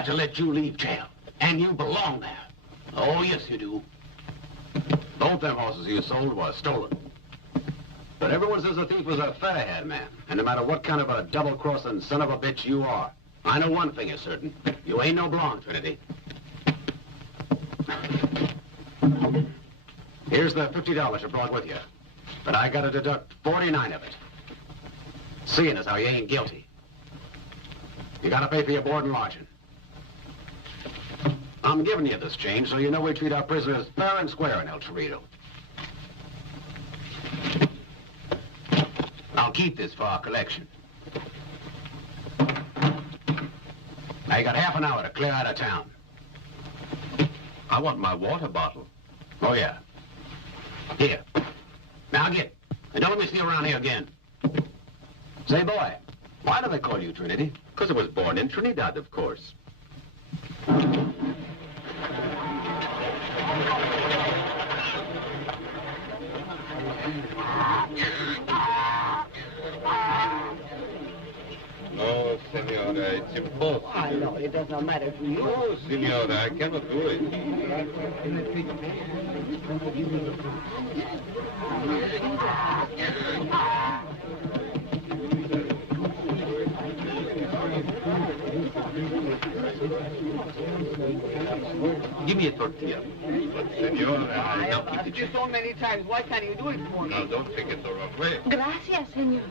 have to let you leave jail. And you belong there. Oh, yes, you do. Both them horses you sold were stolen. But everyone says the thief was a fair-haired man. And no matter what kind of a double-crossing son of a bitch you are, I know one thing is certain. You ain't no blonde, Trinity. Here's the $50 you brought with you. But I gotta deduct 49 of it. Seeing as how you ain't guilty. You gotta pay for your board and lodging. I'm giving you this change so you know we treat our prisoners fair and square in El Torito. I'll keep this for our collection. Now you got half an hour to clear out of town. I want my water bottle. Oh, yeah. Here. Now get. And don't let me see you around here again. Say, boy, why do they call you Trinity? Because I was born in Trinidad, of course. No, senora, it's impossible. I know, it does not matter to you. No, senora, I cannot do it. Give me a tortilla. But, senora, I have asked you so many times. Why can't you do it for me? Now, don't take it the wrong way. Gracias, señor.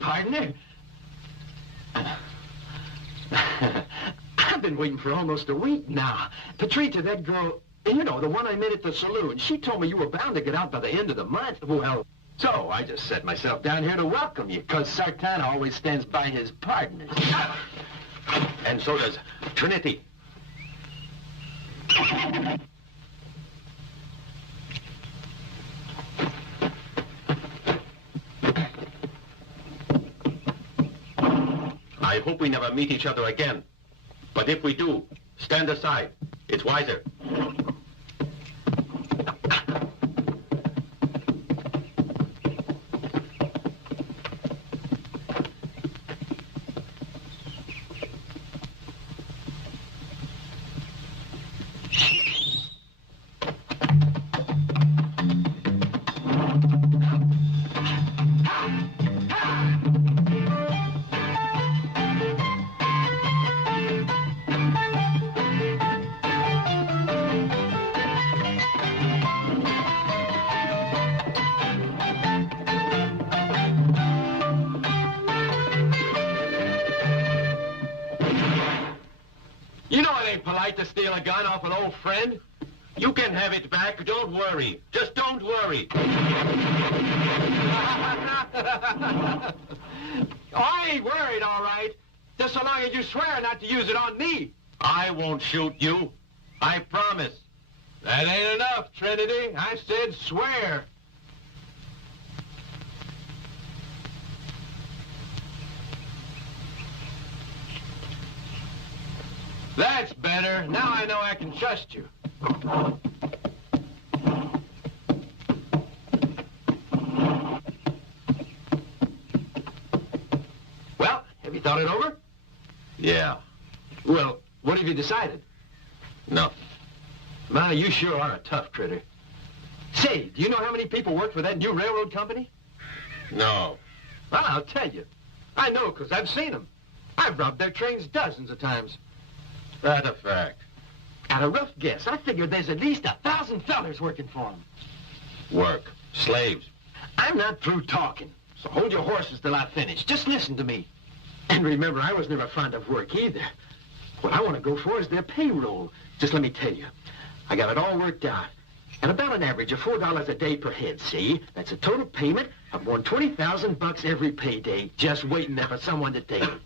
Partner. I've been waiting for almost a week now. Beatrice, that girl, you know, the one I met at the saloon, she told me you were bound to get out by the end of the month. Well, so I just set myself down here to welcome you, because Sartana always stands by his partners. And so does Trinity. I hope we never meet each other again. But if we do, stand aside. It's wiser. right to steal a gun off an old friend? You can have it back, don't worry. Just don't worry. I ain't worried, all right. Just so long as you swear not to use it on me. I won't shoot you. I promise. That ain't enough, Trinity. I said swear. That's better. Now I know I can trust you. Well, have you thought it over? Yeah. Well, what have you decided? Nothing. My, you sure are a tough critter. Say, do you know how many people work for that new railroad company? No. Well, I'll tell you. I know, because I've seen them. I've robbed their trains dozens of times. That's a fact. At a rough guess, I figured there's at least 1,000 fellers working for them. Work. Slaves. I'm not through talking, so hold your horses till I finish. Just listen to me. And remember, I was never fond of work either. What I want to go for is their payroll. Just let me tell you, I got it all worked out. At about an average of $4 a day per head, see? That's a total payment of more than 20,000 bucks every payday, just waiting there for someone to take it.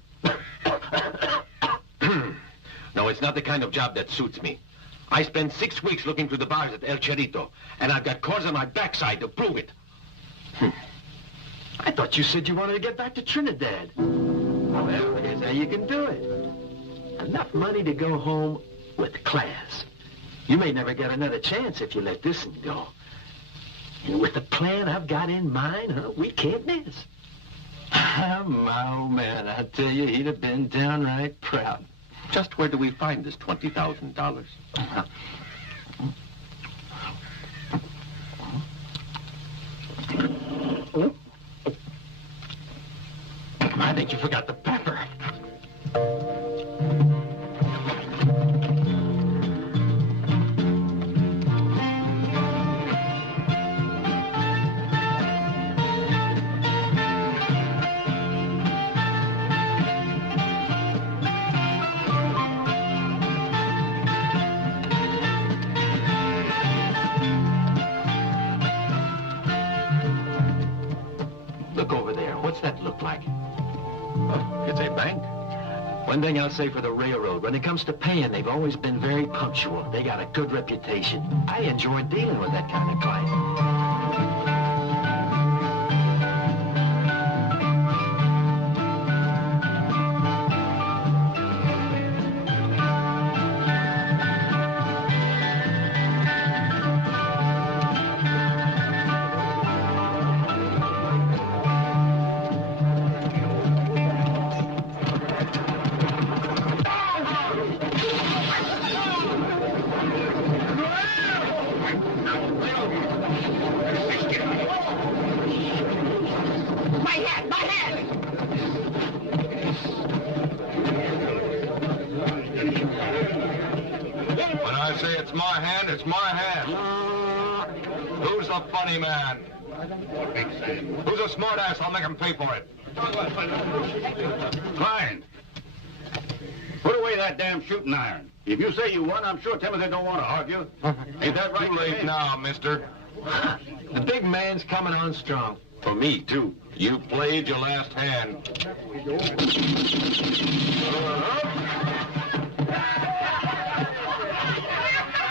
No, it's not the kind of job that suits me. I spent 6 weeks looking through the bars at El Cerrito, and I've got cords on my backside to prove it. I thought you said you wanted to get back to Trinidad. Well, here's how you can do it. Enough money to go home with class. You may never get another chance if you let this one go. And with the plan I've got in mind, we can't miss. My old man, I tell you, he'd have been downright proud. Just where do we find this $20,000? I think you forgot the pepper. Look over there. What's that look like? It's a bank. One thing I'll say for the railroad, when it comes to paying, they've always been very punctual. They got a good reputation. I enjoy dealing with that kind of client. It's my hand. Who's the funny man? Who's a smart ass? I'll make him pay for it. Fine. Put away that damn shooting iron. If you say you won, I'm sure Timothy don't want to argue. Ain't that right? Too late now, mister. The big man's coming on strong. For me, too. You played your last hand.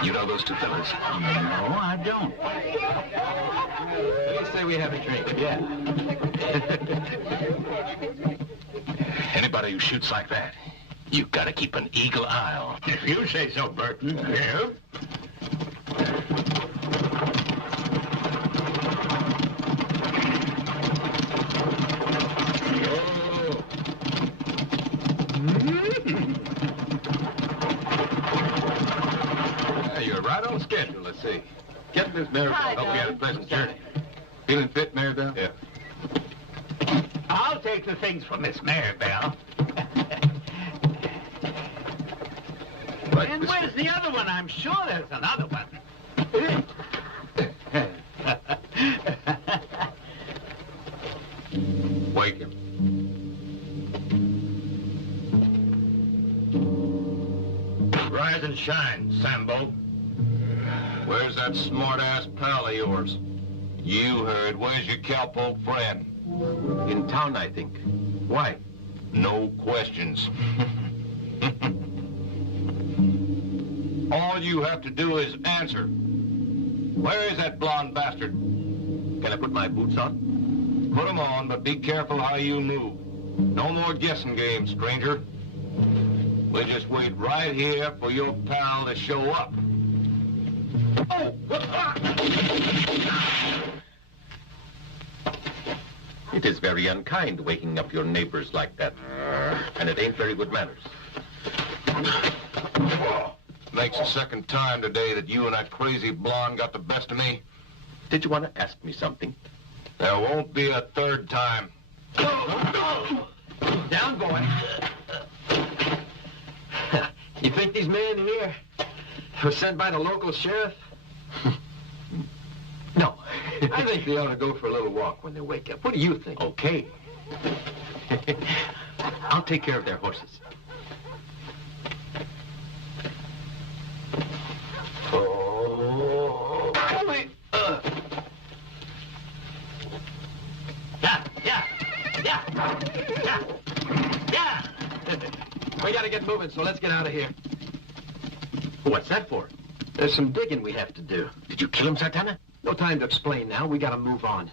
You know those two fellas? No, I don't. Let's say we have a drink. Yeah. Anybody who shoots like that, you gotta keep an eagle eye on. If you say so, Burton. Yeah. You're right on schedule, let's see. Get this mare. Hope you had a pleasant journey. Feeling fit, Maribel? Yeah. I'll take the things from Miss Maribel. Right, And where's the other one? I'm sure there's another one. Wake him. Rise and shine, Sambo. Where's that smart-ass pal of yours? You heard. Where's your cowpoke friend? In town, I think. Why? No questions. All you have to do is answer. Where is that blonde bastard? Can I put my boots on? Put 'em on, but be careful how you move. No more guessing games, stranger. We'll just wait right here for your pal to show up. Oh! It is very unkind waking up your neighbors like that. And it ain't very good manners. Makes the second time today that you and that crazy blonde got the best of me. Did you want to ask me something? There won't be a third time. Down, boy. You think these men here were sent by the local sheriff? No. I think they ought to go for a little walk when they wake up. What do you think? Okay. I'll take care of their horses. Oh. Yeah. We gotta get moving, so let's get out of here. What's that for? There's some digging we have to do. Did you kill him, Sartana? No time to explain now. We gotta move on.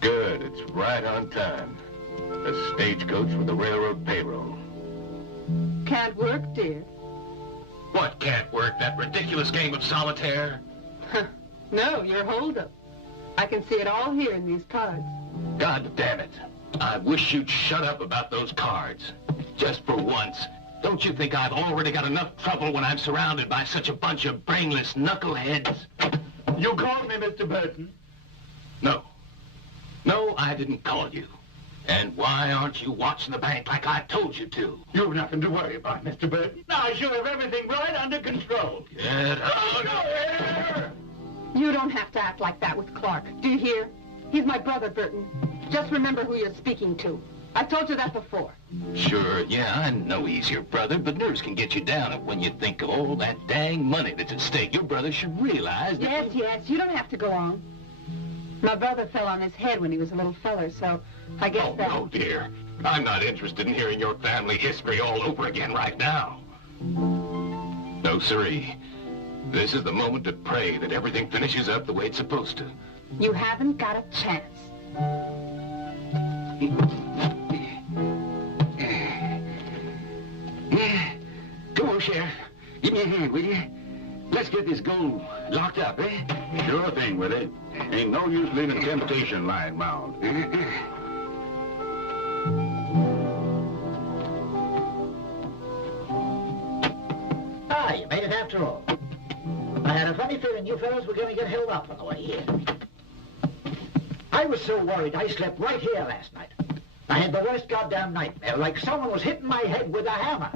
Good, it's right on time. A stagecoach with the railroad payroll. Can't work, dear. What can't work? That ridiculous game of solitaire? No, you're holdup. I can see it all here in these cards. God damn it. I wish you'd shut up about those cards. Just for once. Don't you think I've already got enough trouble when I'm surrounded by such a bunch of brainless knuckleheads? You called me, Mr. Burton. No. No, I didn't call you. And why aren't you watching the bank like I told you to? You've nothing to worry about, Mr. Burton. I shall have everything right under control. Get out of here! You don't have to act like that with Clark. Do you hear? He's my brother, Burton. Just remember who you're speaking to. I've told you that before. Sure, yeah, I know he's your brother, but nerves can get you down when you think of all that dang money that's at stake. Your brother should realize that... Yes, you don't have to go on. My brother fell on his head when he was a little feller, so I guess that... Oh, no, dear. I'm not interested in hearing your family history all over again right now. No, sirree. This is the moment to pray that everything finishes up the way it's supposed to. You haven't got a chance. Come on, Sheriff. Give me a hand, will you? Let's get this gold locked up, eh? Sure thing, Willie. Ain't no use leaving temptation lying round. Ah, you made it after all. I had a funny feeling you fellows were going to get held up on the way here. I was so worried I slept right here last night. I had the worst goddamn nightmare, like someone was hitting my head with a hammer.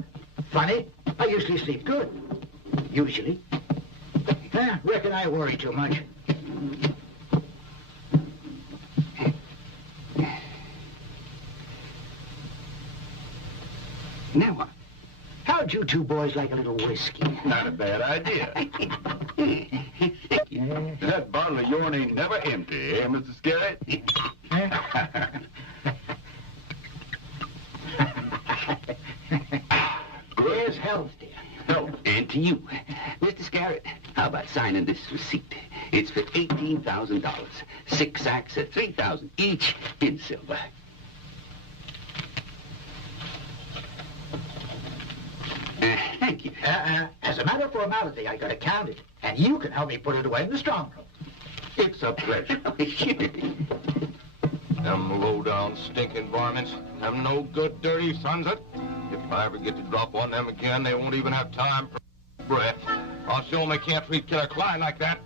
Funny, I usually sleep good. Usually. Reckon I worry too much. Now what? How'd you two boys like a little whiskey? Not a bad idea. That bottle of yourn ain't never empty, eh, Mr. Scarrett? Here's health, dear. Oh, and to you. Mr. Scarrett, how about signing this receipt? It's for $18,000. 6 sacks at $3,000 each in silver. Thank you. As a matter of formality, I gotta count it. And you can help me put it away in the strong room. It's a pleasure. Them low-down, stinking varmints. Them no good, dirty sons of... If I ever get to drop on them again, they won't even have time for breath. I'll show them I can't treat Killer Klein like that.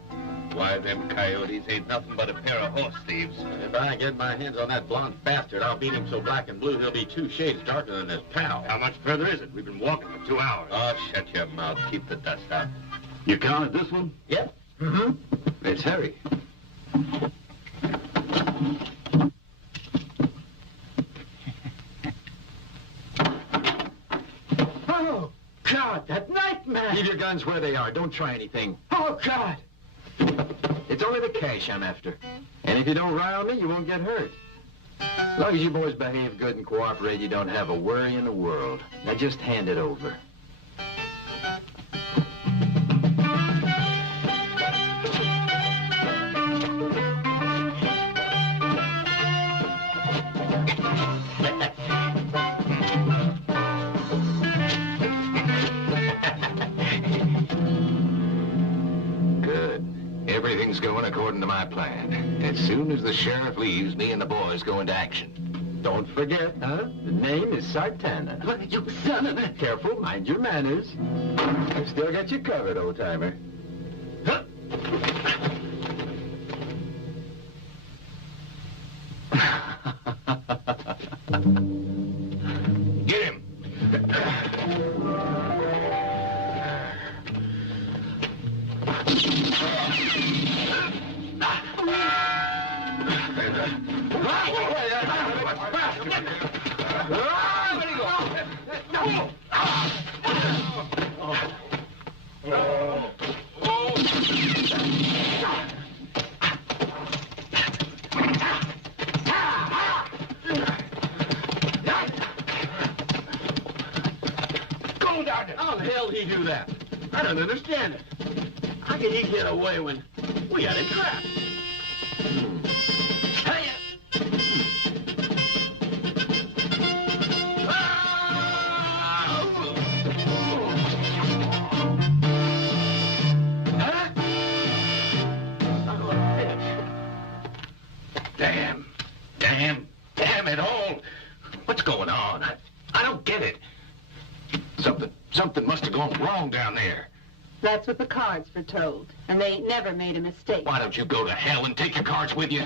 Why, them coyotes ain't nothing but a pair of horse thieves. If I get my hands on that blonde bastard, I'll beat him so black and blue he'll be 2 shades darker than his pal. How much further is it? We've been walking for 2 hours. Oh, shut your mouth. Keep the dust out. You counted this one? Yep. Mm-hmm. It's Harry. Oh, God, that nightmare! Leave your guns where they are. Don't try anything. Oh, God! It's only the cash I'm after. And if you don't rile me, you won't get hurt. As long as you boys behave good and cooperate, you don't have a worry in the world. Now just hand it over. Everything's going according to my plan. As soon as the sheriff leaves, me and the boys go into action. Don't forget, huh? The name is Sartana. You son of a... Careful, mind your manners. I've still got you covered, old-timer. Huh? Get him! How the hell did he do that? I don't understand it. How could he get away when we had him trapped? Damn it all. What's going on? I don't get it. Something must have gone wrong down there. That's what the cards were told, and they ain't never made a mistake. Why don't you go to hell and take your cards with you?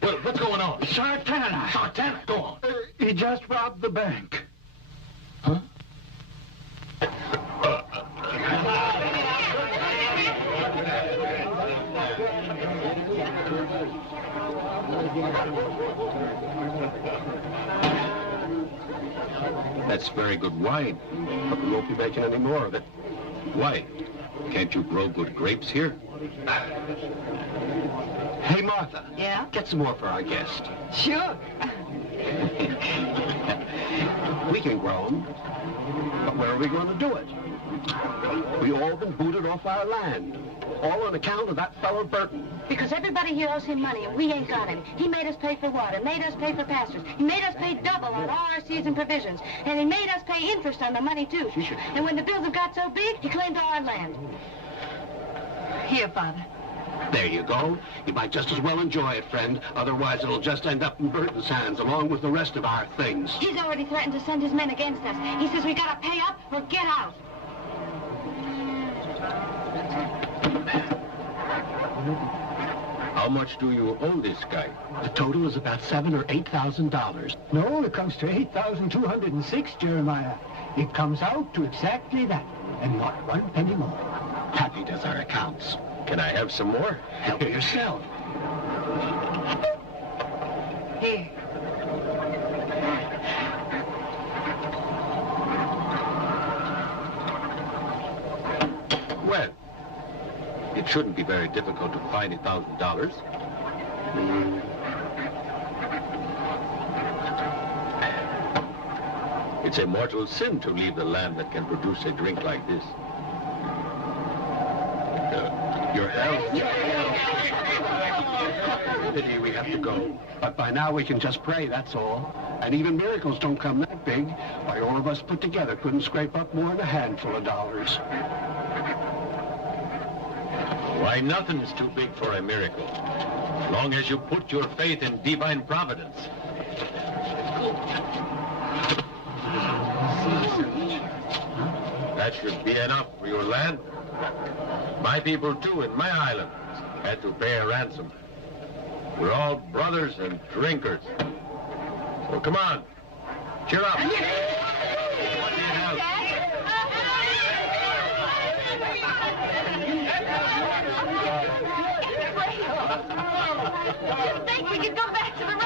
What's going on? Sartana! Sartana, go on. He just robbed the bank. Huh? That's very good wine, but we won't be making any more of it. Why? Can't you grow good grapes here? Hey, Martha. Yeah? Get some more for our guest. Sure. We can grow them, but where are we going to do it? We all been booted off our land, all on account of that fellow Burton. Because everybody here owes him money, and we ain't got him. He made us pay for water, made us pay for pastures. He made us pay double on all our seeds and provisions. And he made us pay interest on the money, too. And when the bills have got so big, he claimed all our land. Here, Father. There you go. You might just as well enjoy it, friend. Otherwise, it'll just end up in Burton's hands, along with the rest of our things. He's already threatened to send his men against us. He says we gotta pay up or get out. How much do you owe this guy? The total is about $7,000 or $8,000. No, it comes to 8,206, Jeremiah. It comes out to exactly that, and not one penny more. Happy does our accounts. Can I have some more? Help yourself. Here. Well, it shouldn't be very difficult to find $1,000. It's a mortal sin to leave the land that can produce a drink like this. Your health? Pity we have to go. But by now we can just pray, that's all. And even miracles don't come that big. Why, all of us put together couldn't scrape up more than a handful of dollars. Why, nothing's too big for a miracle, as long as you put your faith in divine providence. That should be enough for your land. My people, too, in my island. had to pay a ransom. We're all brothers and drinkers. So come on, cheer up. What do you have? Didn't think we could go back to the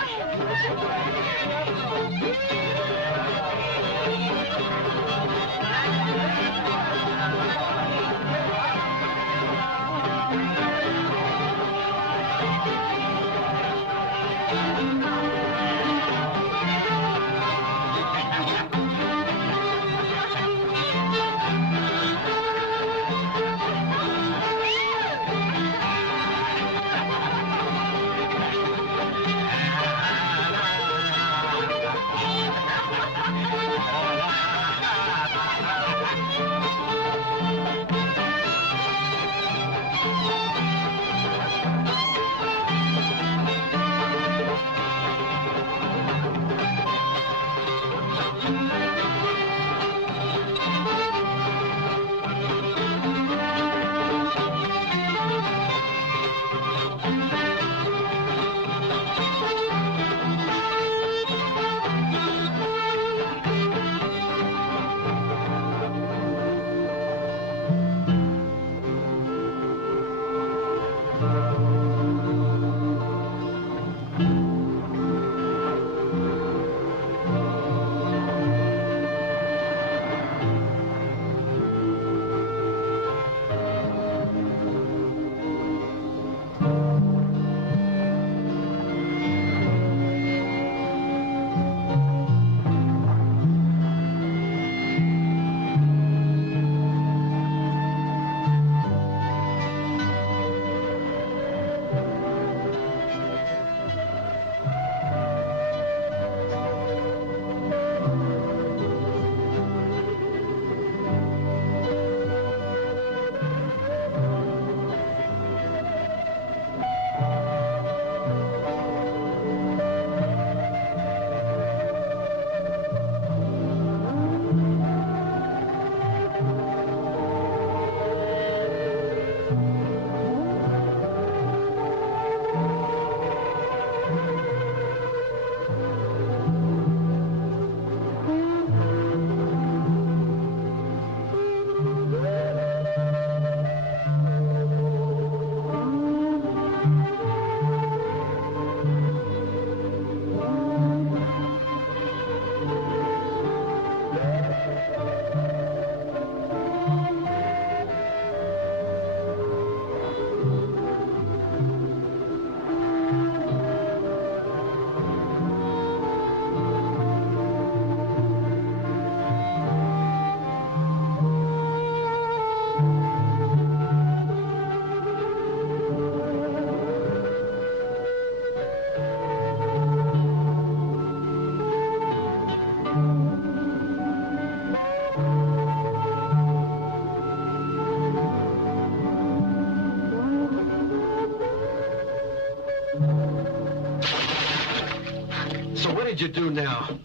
What did you do now?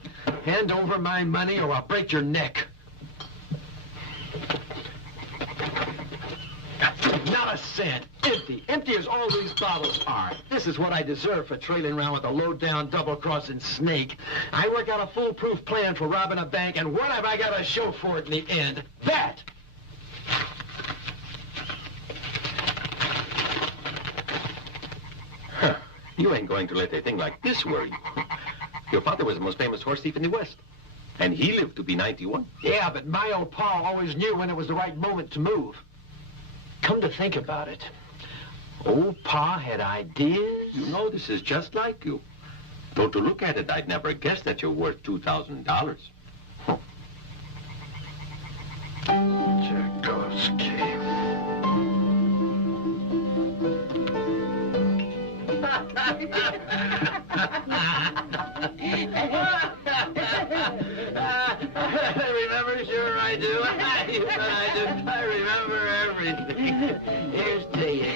Hand over my money or I'll break your neck. Not a cent. Empty. Empty as all these bottles are. This is what I deserve for trailing around with a low-down, double-crossing snake. I work out a foolproof plan for robbing a bank, and what have I got to show for it in the end? That! Huh. You ain't going to let a thing like this worry you. Your father was the most famous horse thief in the West. And he lived to be 91. Yeah, but my old pa always knew when it was the right moment to move. Come to think about it, old Pa had ideas. You know, this is just like you. Though to look at it, I'd never guessed that you're worth $2,000. Huh. Tchaikovsky. Remember? Sure I do. You bet I do. I remember everything. Here's to you.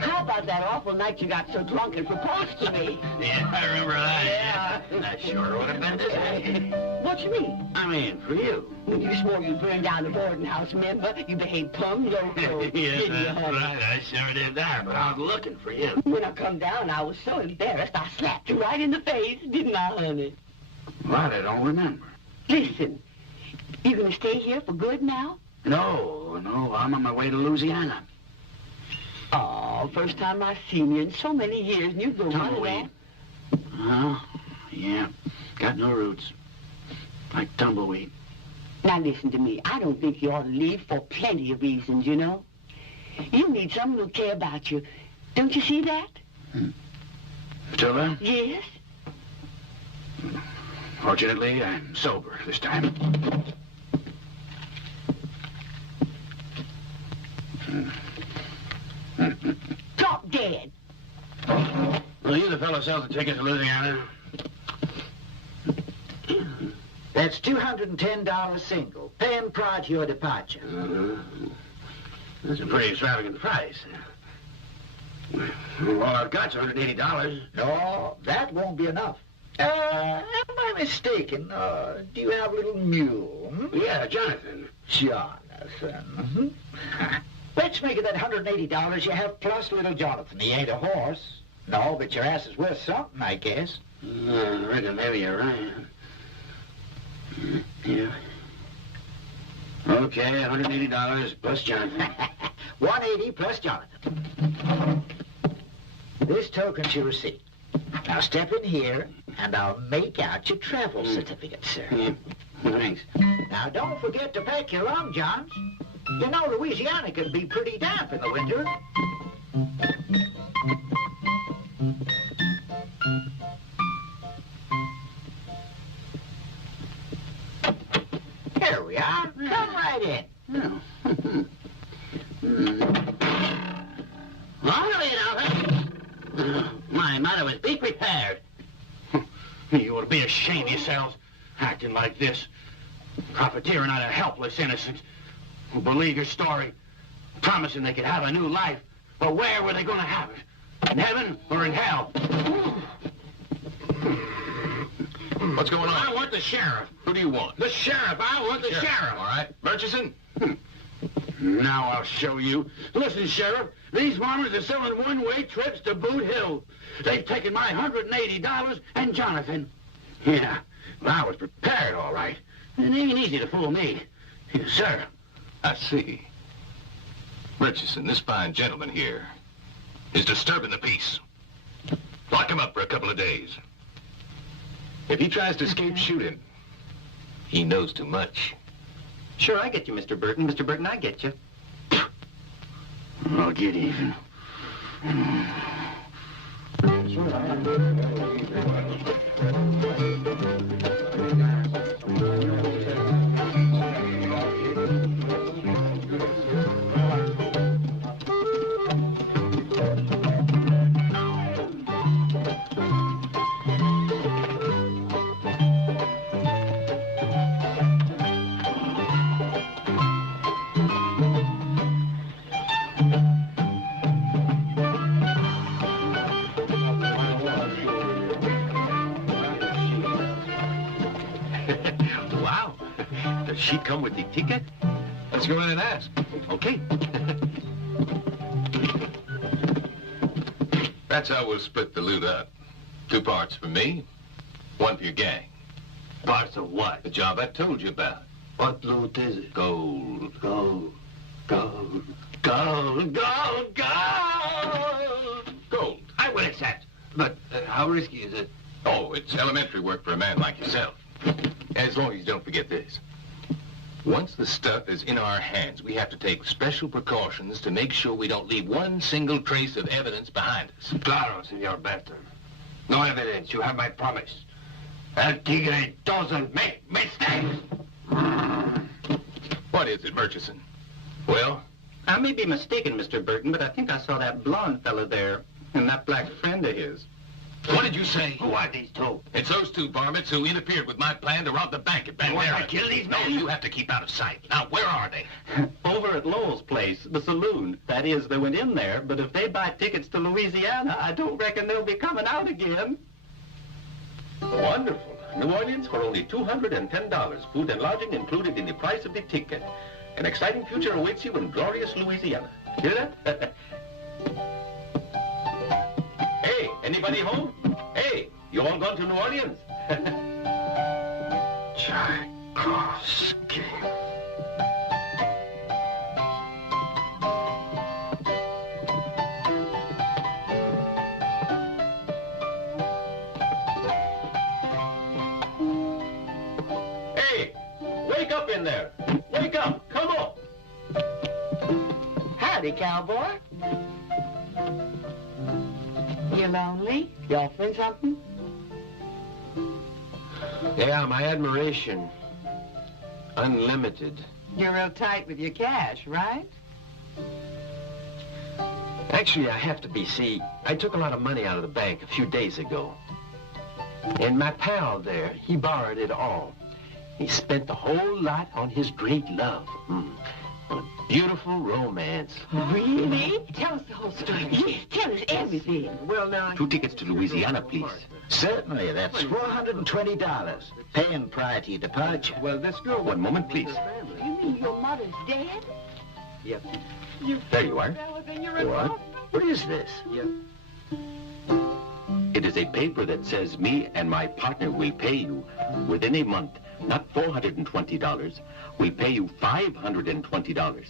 How about that awful night you got so drunk and proposed to me? Yeah, I remember that. Yeah. That sure would have been this way. What you mean? I mean, for you. When you swore you'd burn down the boarding house, remember? You behaved plumb loco. Yes, didn't you, that's honey? right. I sure did that, but I was looking for you. When I come down, I was so embarrassed, I slapped you right in the face, didn't I, honey? What? I don't remember. Listen, you gonna stay here for good now? No, I'm on my way to Louisiana. Oh, first time I've seen you in so many years, and you go Tumbleweed. Yeah. Got no roots. Like tumbleweed. Now listen to me. I don't think you ought to leave for plenty of reasons, you know. You need someone who'll care about you. Don't you see that? Matilda? Yes. Fortunately, I'm sober this time. Drop dead. Well, you the fellow sells the ticket to Louisiana? That's $210 single. Pay him prior to your departure. That's a pretty extravagant price. All I've got's $180. No, that won't be enough. Am I mistaken? Do you have a little mule? Yeah, Jonathan. Jonathan. Let's make it that $180 you have plus little Jonathan. He ain't a horse. No, but your ass is worth something, I guess. I reckon maybe you're right. Yeah. Okay, $180 plus Jonathan. $180 plus Jonathan. This token's your receipt. Now step in here, and I'll make out your travel certificate, sir. Yeah. Thanks. Now don't forget to pack your long johns. You know Louisiana can be pretty damp in the winter. Here we are. Come right in. Oh. All right, now, my motto is be prepared. You ought to be ashamed of yourselves, acting like this. Profiteering out of helpless innocents who believe your story, promising they could have a new life. But where were they going to have it? In heaven or in hell? What's going on? I want the sheriff. Who do you want? The sheriff. I want the sheriff. All right. Murchison? Now I'll show you. Listen, Sheriff, these farmers are selling one-way trips to Boot Hill. They've taken my $180 and Jonathan. Yeah, well, I was prepared, all right. It ain't easy to fool me. Yes, sir. I see. Murchison, this fine gentleman here is disturbing the peace. Lock him up for a couple of days. If he tries to escape, shoot him. He knows too much. Sure, I get you, Mr. Burton. Mr. Burton, I get you. I'll get even. Wow. Does she come with the ticket? Let's go in and ask. Okay. That's how we'll split the loot up. 2 parts for me, 1 for your gang. Parts of what? The job I told you about. What loot is it? Gold. Gold. Gold. Gold. Gold. Gold. Gold. I will accept. But how risky is it? Oh, it's elementary work for a man like yourself. As long as you don't forget this. Once the stuff is in our hands, we have to take special precautions to make sure we don't leave one single trace of evidence behind us. Claro, Senor Alberto. No evidence. You have my promise. El Tigre doesn't make mistakes. What is it, Murchison? Well? I may be mistaken, Mr. Burton, but I think I saw that blonde fellow there and that black friend of his. What did you say? Who are these two? It's those two varmints who interfered with my plan to rob the bank at You want Bandera. to kill these men? No, you have to keep out of sight. Now, where are they? Over at Lowell's place, the saloon. That is, they went in there, but if they buy tickets to Louisiana, I don't reckon they'll be coming out again. Wonderful. New Orleans for only $210. Food and lodging included in the price of the ticket. An exciting future awaits you in glorious Louisiana. Hear that? Hey, anybody home? Hey, you all gone to New Orleans? Tchaikovsky. Hey, wake up in there. Wake up. Come on. Howdy, cowboy. You lonely? You offering something? Yeah, my admiration. Unlimited. You're real tight with your cash, right? Actually, I have to be. See, I took a lot of money out of the bank a few days ago. And my pal there, he borrowed it all. He spent the whole lot on his great love. On a beautiful romance. Really? Tell us the whole story. Yes, tell us everything. Well, now... 2 tickets to Louisiana, please. Certainly, that's $420. Paying prior to your departure. Well, this girl... One moment, please. You mean your mother's dead? Yep. There you are. What? What is this? Yep. It is a paper that says me and my partner will pay you within a month, not $420. We pay you $520.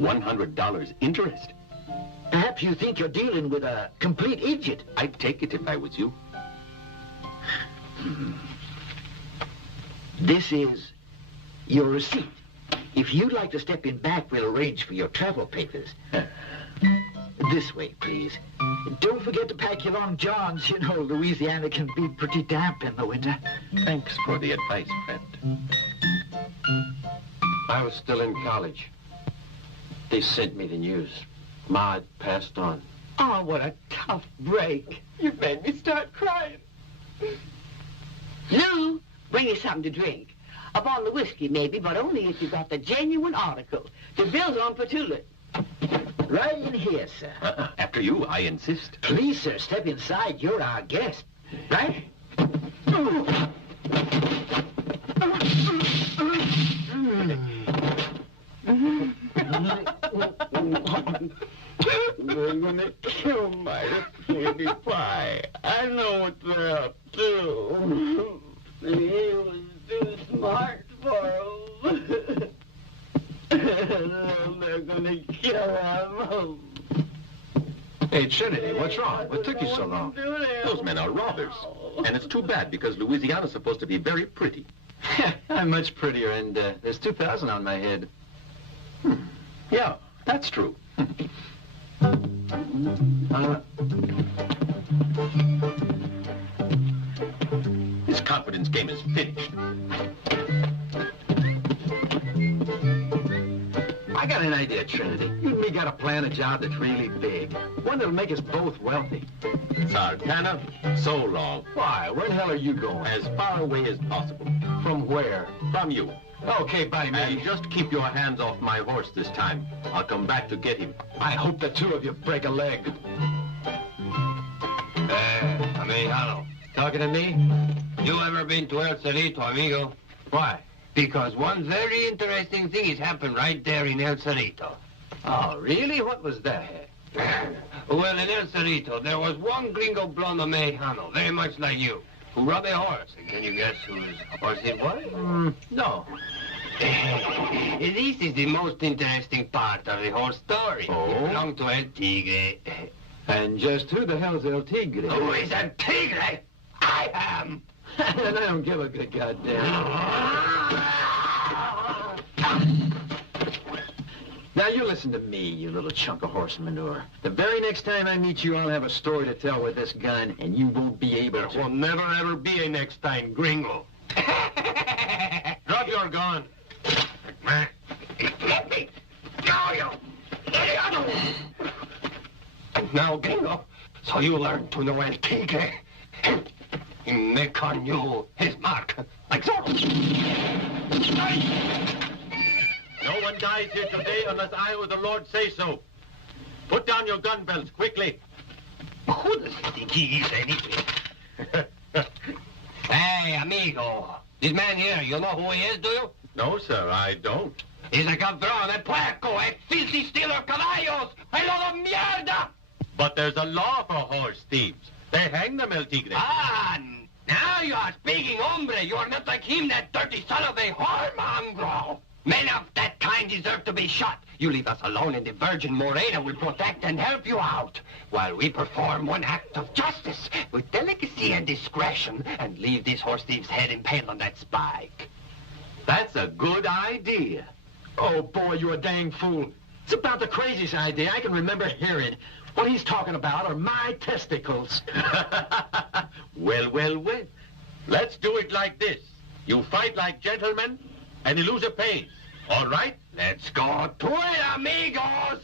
$100 interest. Perhaps you think you're dealing with a complete idiot. I'd take it if I was you. This is your receipt. If you'd like to step in back, we'll arrange for your travel papers. This way, please. Don't forget to pack your long johns. You know, Louisiana can be pretty damp in the winter. Thanks for the advice, friend. I was still in college. They sent me the news. Ma had passed on. Oh, what a tough break. You made me start crying. Lou, bring you something to drink. Up on the whiskey, maybe, but only if you got the genuine article. The bill's on for tulip. Right in here, sir. After you, I insist. Please, sir, step inside. You're our guest. Right? They're gonna kill my sweetie pie. I know what they're up to. He was too smart for him. They're gonna kill him. Hey, Trinity, what's wrong? What took you so long? Those men are robbers. And it's too bad because Louisiana's supposed to be very pretty. I'm much prettier, and there's 2,000 on my head. Yeah, that's true. His confidence game is finished. I got an idea, Trinity. You and me got to plan a job that's really big. One that'll make us both wealthy. Sartana, so long. Why? Where the hell are you going? As far away as possible. From where? From you. Okay, by me. And just keep your hands off my horse this time. I'll come back to get him. I hope the two of you break a leg. Americano. Talking to me? You ever been to El Cerrito, amigo? Why? Because one very interesting thing has happened right there in El Cerrito. Oh, really? What was that? Well, in El Cerrito, there was one gringo blonde Americano, very much like you, who robbed a horse. And can you guess whose horse it was? No. This is the most interesting part of the whole story. Oh? It belonged to El Tigre. And just who the hell's El Tigre? Who is El Tigre? I am. And I don't give a good goddamn. Now, you listen to me, you little chunk of horse manure. The very next time I meet you, I'll have a story to tell with this gun, and you won't be able There to... will never, ever be a next time, gringo. Drop your gun. Let me. Now, you idiot. Now, gringo, so you learn to know El Tigre. Make on you his mark, like so. No one dies here today unless I or the Lord say so. Put down your gun belts, quickly. Who does he think he is, anyway? Hey, amigo. This man here, you know who he is, do you? No, sir, I don't. He's a cabrón, a puerco, a filthy stealer of caballos, a lot of mierda! But there's a law for horse thieves. They hang them, El Tigre. Ah, now you are speaking, hombre. You are not like him, that dirty son of a whoremongro. Men of that kind deserve to be shot. You leave us alone and the Virgin Morena will protect and help you out, while we perform one act of justice with delicacy and discretion and leave this horse thief's head impaled on that spike. That's a good idea. Oh, boy, you're a dang fool. It's about the craziest idea I can remember hearing. What he's talking about are my testicles. Well. Let's do it like this. You fight like gentlemen, and the loser pays. All right? Let's go to it, amigos!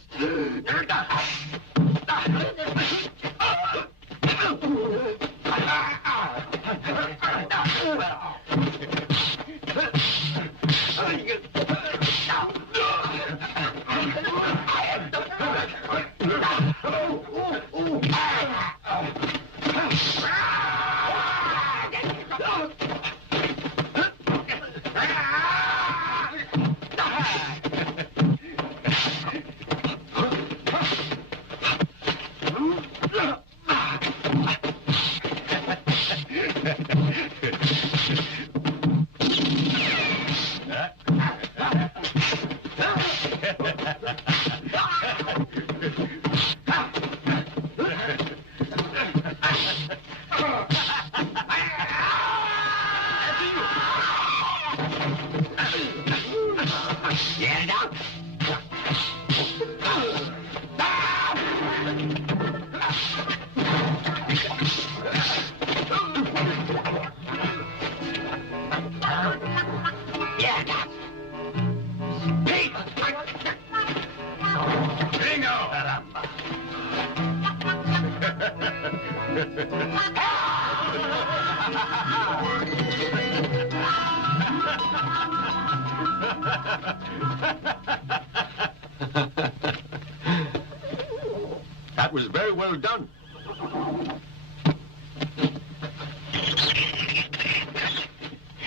That was very well done.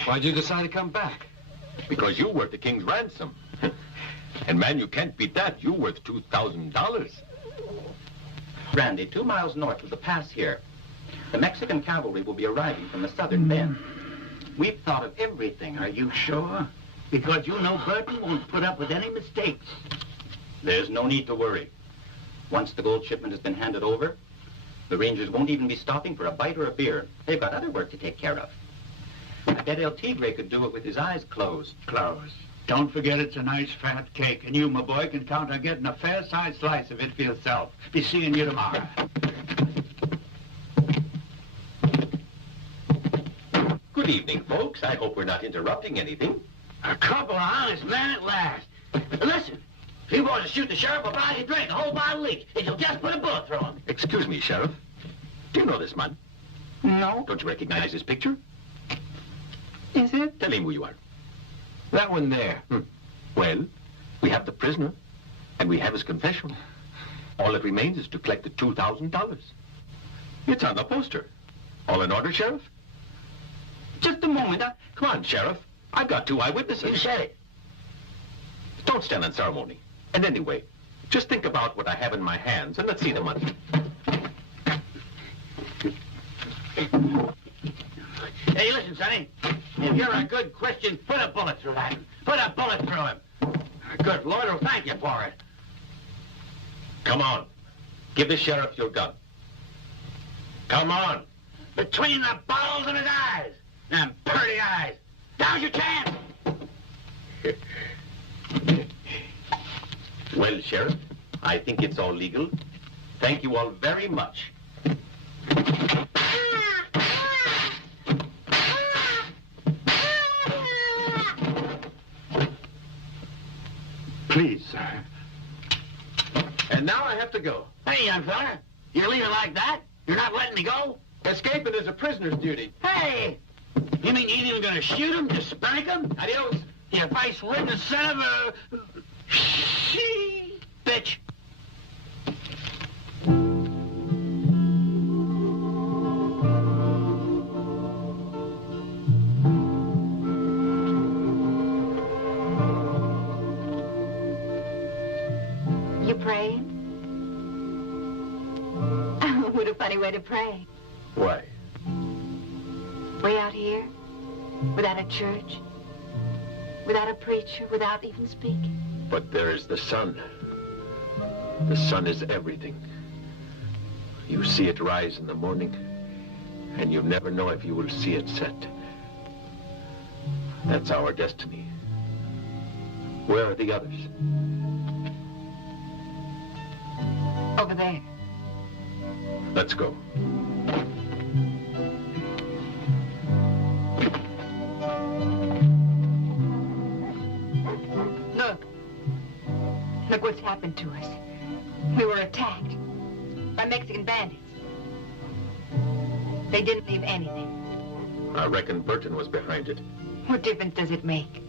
Why'd you decide to come back? Because you worth the king's ransom. And, man, you can't beat that. You're worth $2,000. Randy, 2 miles north of the pass here. The Mexican cavalry will be arriving from the southern bend. We've thought of everything. Are you sure? Because you know Burton won't put up with any mistakes. There's no need to worry. Once the gold shipment has been handed over, the Rangers won't even be stopping for a bite or a beer. They've got other work to take care of. I bet El Tigre could do it with his eyes closed. Closed. Don't forget it's a nice fat cake, and you, my boy, can count on getting a fair-sized slice of it for yourself. Be seeing you tomorrow. Good evening, folks. I hope we're not interrupting anything. A couple of honest men at last. Listen, if you want to shoot the sheriff, I'll buy you a drink, a whole bottle each, and you'll just put a bullet through him. Excuse me, Sheriff. Do you know this man? No. Don't you recognize his picture? Is it? Tell him who you are. That one there. Well, we have the prisoner, and we have his confession. All that remains is to collect the $2,000. It's on the poster. All in order, Sheriff? Just a moment. Come on, Sheriff. I've got 2 eyewitnesses. You said it. Don't stand on ceremony. And anyway, just think about what I have in my hands, and let's see the money. Hey, listen, Sonny. If you're a good Christian, put a bullet through that. Put a bullet through him. Good Lord will thank you for it. Come on. Give the sheriff your gun. Come on. Between the balls in his eyes. Them pretty eyes. Now's your chance. Well, Sheriff, I think it's all legal. Thank you all very much. Please, sir. And now I have to go. Hey, young fella. You're leaving like that? You're not letting me go? Escaping is a prisoner's duty. Hey! You mean you ain't even gonna shoot him, just spank him? Adios. You face-ridden son of a... bitch. You praying? What a funny way to pray. Why? Way out here, without a church, without a preacher, without even speaking. But there is the sun. The sun is everything. You see it rise in the morning, and you never know if you will see it set. That's our destiny. Where are the others? Over there. Let's go. Look. Look what's happened to us. We were attacked by Mexican bandits. They didn't leave anything. I reckon Burton was behind it. What difference does it make?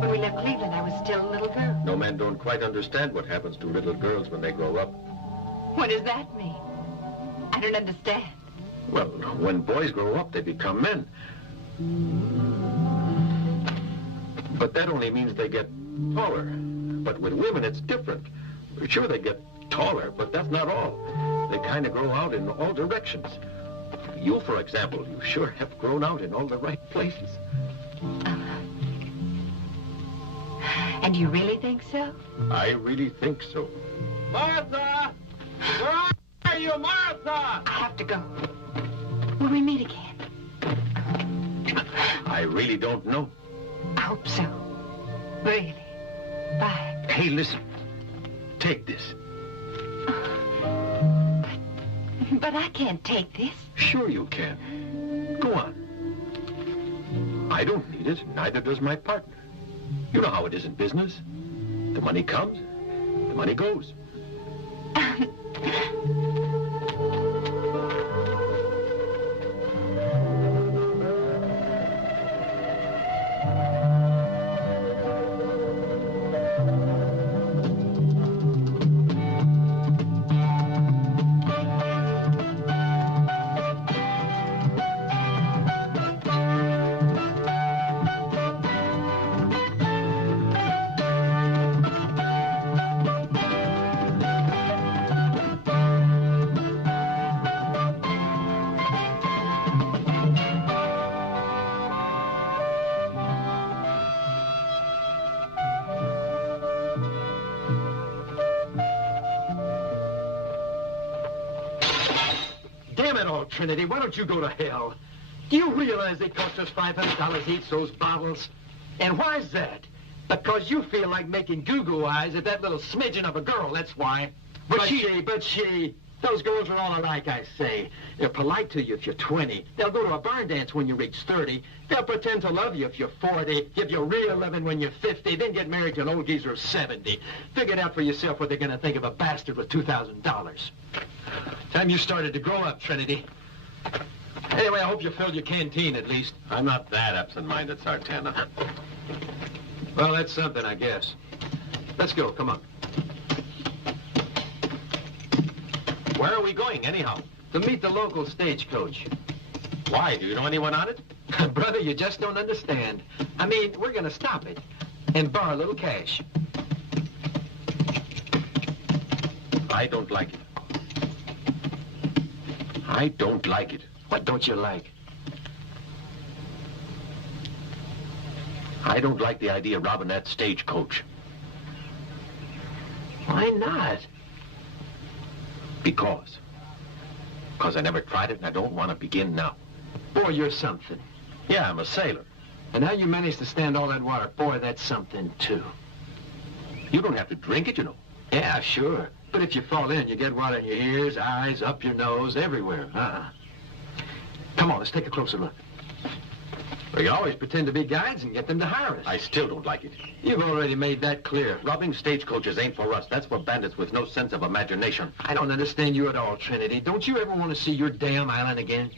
When we left Cleveland, I was still a little girl. No man don't quite understand what happens to little girls when they grow up. What does that mean? I don't understand. Well, when boys grow up, they become men. But that only means they get taller. But with women, it's different. Sure, they get taller, but that's not all. They kind of grow out in all directions. You, for example, you sure have grown out in all the right places. And you really think so? I really think so. Martha! Where are you, Martha? I have to go. Will we meet again? I really don't know. I hope so. Really. Bye. Hey, listen. Take this. But I can't take this. Sure you can. Go on. I don't need it, neither does my partner. You know how it is in business. The money comes, the money goes. Trinity, why don't you go to hell? Do you realize they cost us $500 each, those bottles? And why's that? Because you feel like making goo-goo eyes at that little smidgen of a girl, that's why. But she, those girls are all alike, I say. They're polite to you if you're 20. They'll go to a barn dance when you reach 30. They'll pretend to love you if you're 40, give you real loving when you're 50, then get married to an old geezer of 70. Figure it out for yourself what they're going to think of a bastard with $2,000. Time you started to grow up, Trinity. Anyway, I hope you filled your canteen at least. I'm not that absent-minded, Sartana. Well, that's something, I guess. Let's go, come on. Where are we going, anyhow? To meet the local stagecoach. Why? Do you know anyone on it? Brother, you just don't understand. I mean, we're going to stop it and borrow a little cash. I don't like it. I don't like it. What don't you like? I don't like the idea of robbing that stagecoach. Why not? Because I never tried it and I don't want to begin now. Boy, you're something. Yeah, I'm a sailor. And how you managed to stand all that water, boy, that's something, too. You don't have to drink it, you know. Yeah, sure. But if you fall in, you get water in your ears, eyes, up your nose, everywhere. Come on, let's take a closer look. We always pretend to be guides and get them to hire us. I still don't like it. You've already made that clear. Robbing stagecoaches ain't for us. That's for bandits with no sense of imagination. I don't understand you at all, Trinity. Don't you ever want to see your damn island again?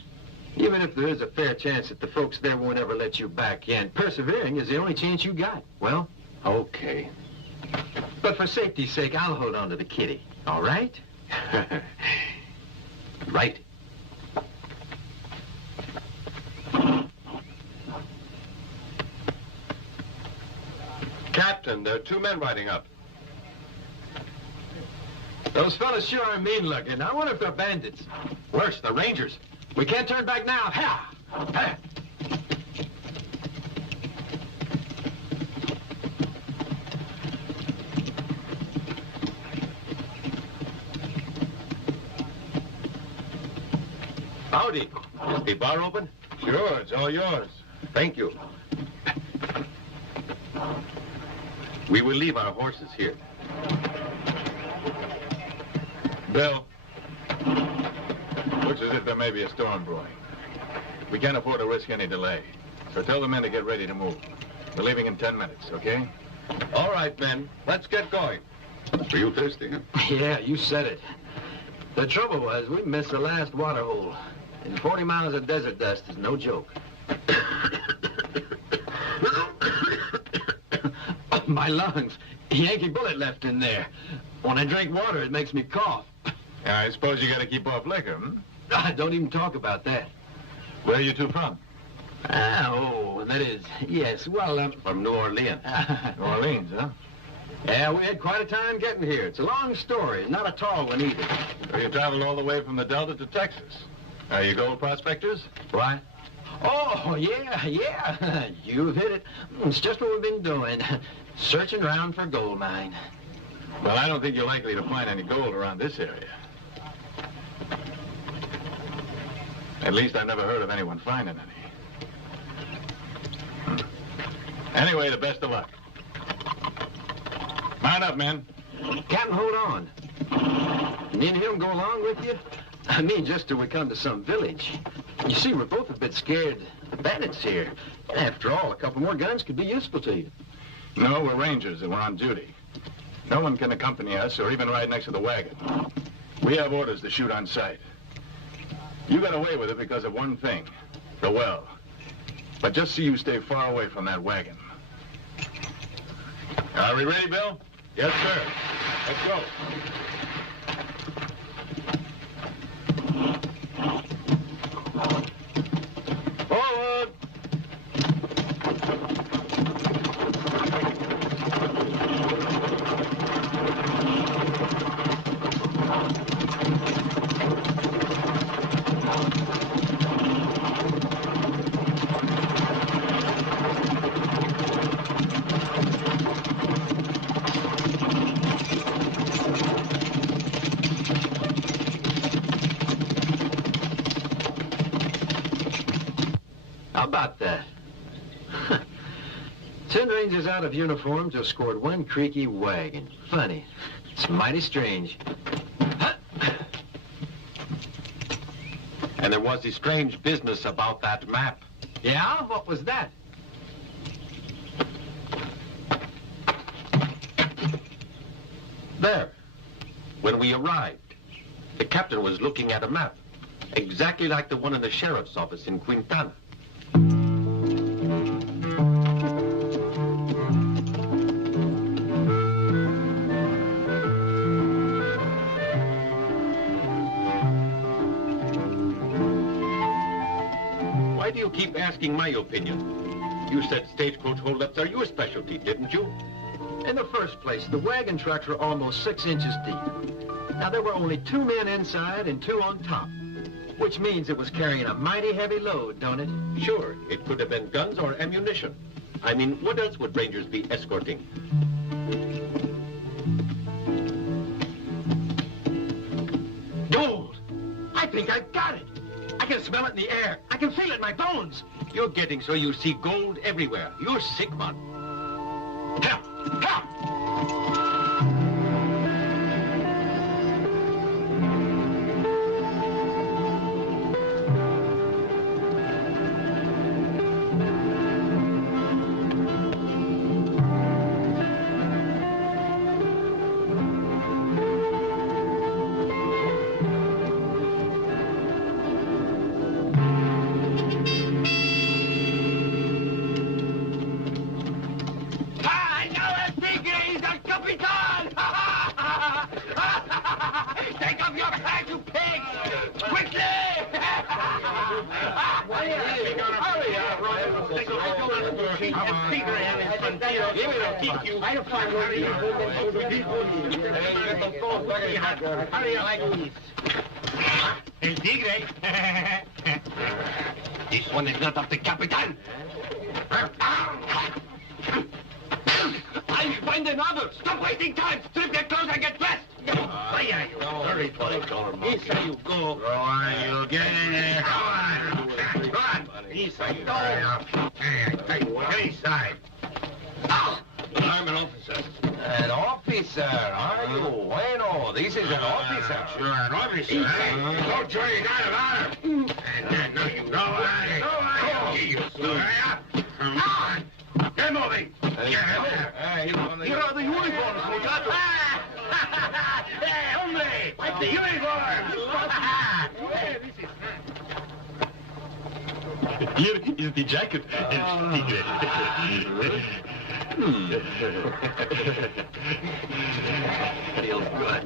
Even if there is a fair chance that the folks there won't ever let you back in, persevering is the only chance you got. Well, okay. But for safety's sake, I'll hold on to the kitty. All right? Right. Captain, there are 2 men riding up. Those fellas sure are mean-looking. I wonder if they're bandits. Worse, the Rangers. We can't turn back now. Ha! Ha! Howdy. Is the bar open? Sure, it's all yours. Thank you. We will leave our horses here. Bill, looks as if there may be a storm brewing. We can't afford to risk any delay. So tell the men to get ready to move. We're leaving in 10 minutes, okay? All right, men. Let's get going. Are you thirsty, huh? Yeah, you said it. The trouble was, we missed the last water hole. And 40 miles of desert dust is no joke. My lungs. Yankee bullet left in there. When I drink water, it makes me cough. Yeah, I suppose you got to keep off liquor, Don't even talk about that. Where are you 2 from? That is, yes, well, From New Orleans. New Orleans, huh? Yeah, we had quite a time getting here. It's a long story, not a tall one either. So you traveled all the way from the Delta to Texas. Are you gold prospectors? What? Oh, yeah. You've hit it. It's just what we've been doing. Searching around for gold mine. Well, I don't think you're likely to find any gold around this area. At least I've never heard of anyone finding any. Anyway, the best of luck. Mount up, men. Captain, hold on. Need him go along with you? I mean, just till we come to some village. You see, we're both a bit scared of the bandits here. After all, a couple more guns could be useful to you. No, we're rangers and we're on duty. No one can accompany us or even ride next to the wagon. We have orders to shoot on sight. You got away with it because of one thing, the well. But just so you stay far away from that wagon. Are we ready, Bill? Yes, sir. Let's go. Forward! How about that? 10 Rangers out of uniform just scored one creaky wagon. Funny. It's mighty strange. And there was the strange business about that map. Yeah? What was that? There. When we arrived, the captain was looking at a map, exactly like the one in the sheriff's office in Quintana. Why do you keep asking my opinion? You said stagecoach holdups are your specialty, didn't you? In the first place, the wagon trucks were almost 6 inches deep. Now, there were only 2 men inside and 2 on top, which means it was carrying a mighty heavy load, don't it? Sure, it could have been guns or ammunition. I mean, what else would Rangers be escorting? Gold! I think I got it. I can smell it in the air. I can feel it in my bones. You're getting so you see gold everywhere. You're sick, man. Help! Help! El tigre. This one is not of the Capitan. I'll find another. Stop wasting time. Strip your clothes and get dressed. Why are you? Sorry, This how you go. Go on, you get in there. Go on. Go on. This how you go. Get inside. I'm an officer. An officer, are you? Bueno, this is an officer. You're an officer, eh? Don't try to get out of honor. And now you go on. Go on. Come on. Get moving. Here are the uniforms, muchacho. Hey, hombre! What's the uniform? Here is the jacket. Feels good.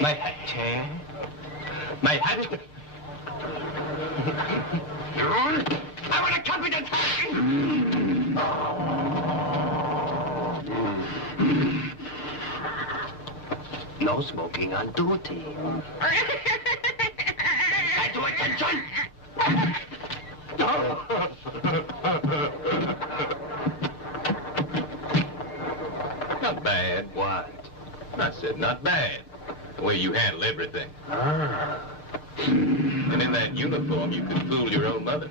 My hat, Chang. My hat. I want a competent hat. No smoking on duty. I do attention. Not bad. What? I said not bad. The way you handle everything. And in that uniform, you could fool your own mother.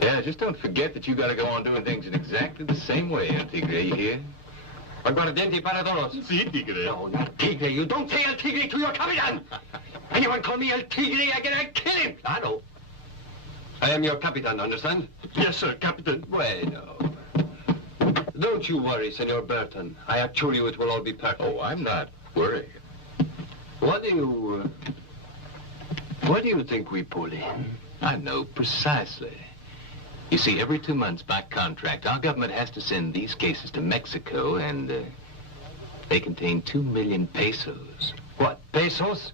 Yeah, just don't forget that you got to go on doing things in exactly the same way, El Tigre, you hear? Aguardiente para todos. Sí, tigre. No, not Tigre. You don't say El Tigre to your Capitan. Anyone call me El Tigre, I'll kill him. I know. I am your Capitan, understand? Yes, sir, Captain. Bueno. Don't you worry, Senor Burton. I assure you it will all be perfect. Oh, I'm not worried. What do you think we pull in? I know precisely. You see, every 2 months by contract, our government has to send these cases to Mexico, and they contain 2 million pesos. What, pesos?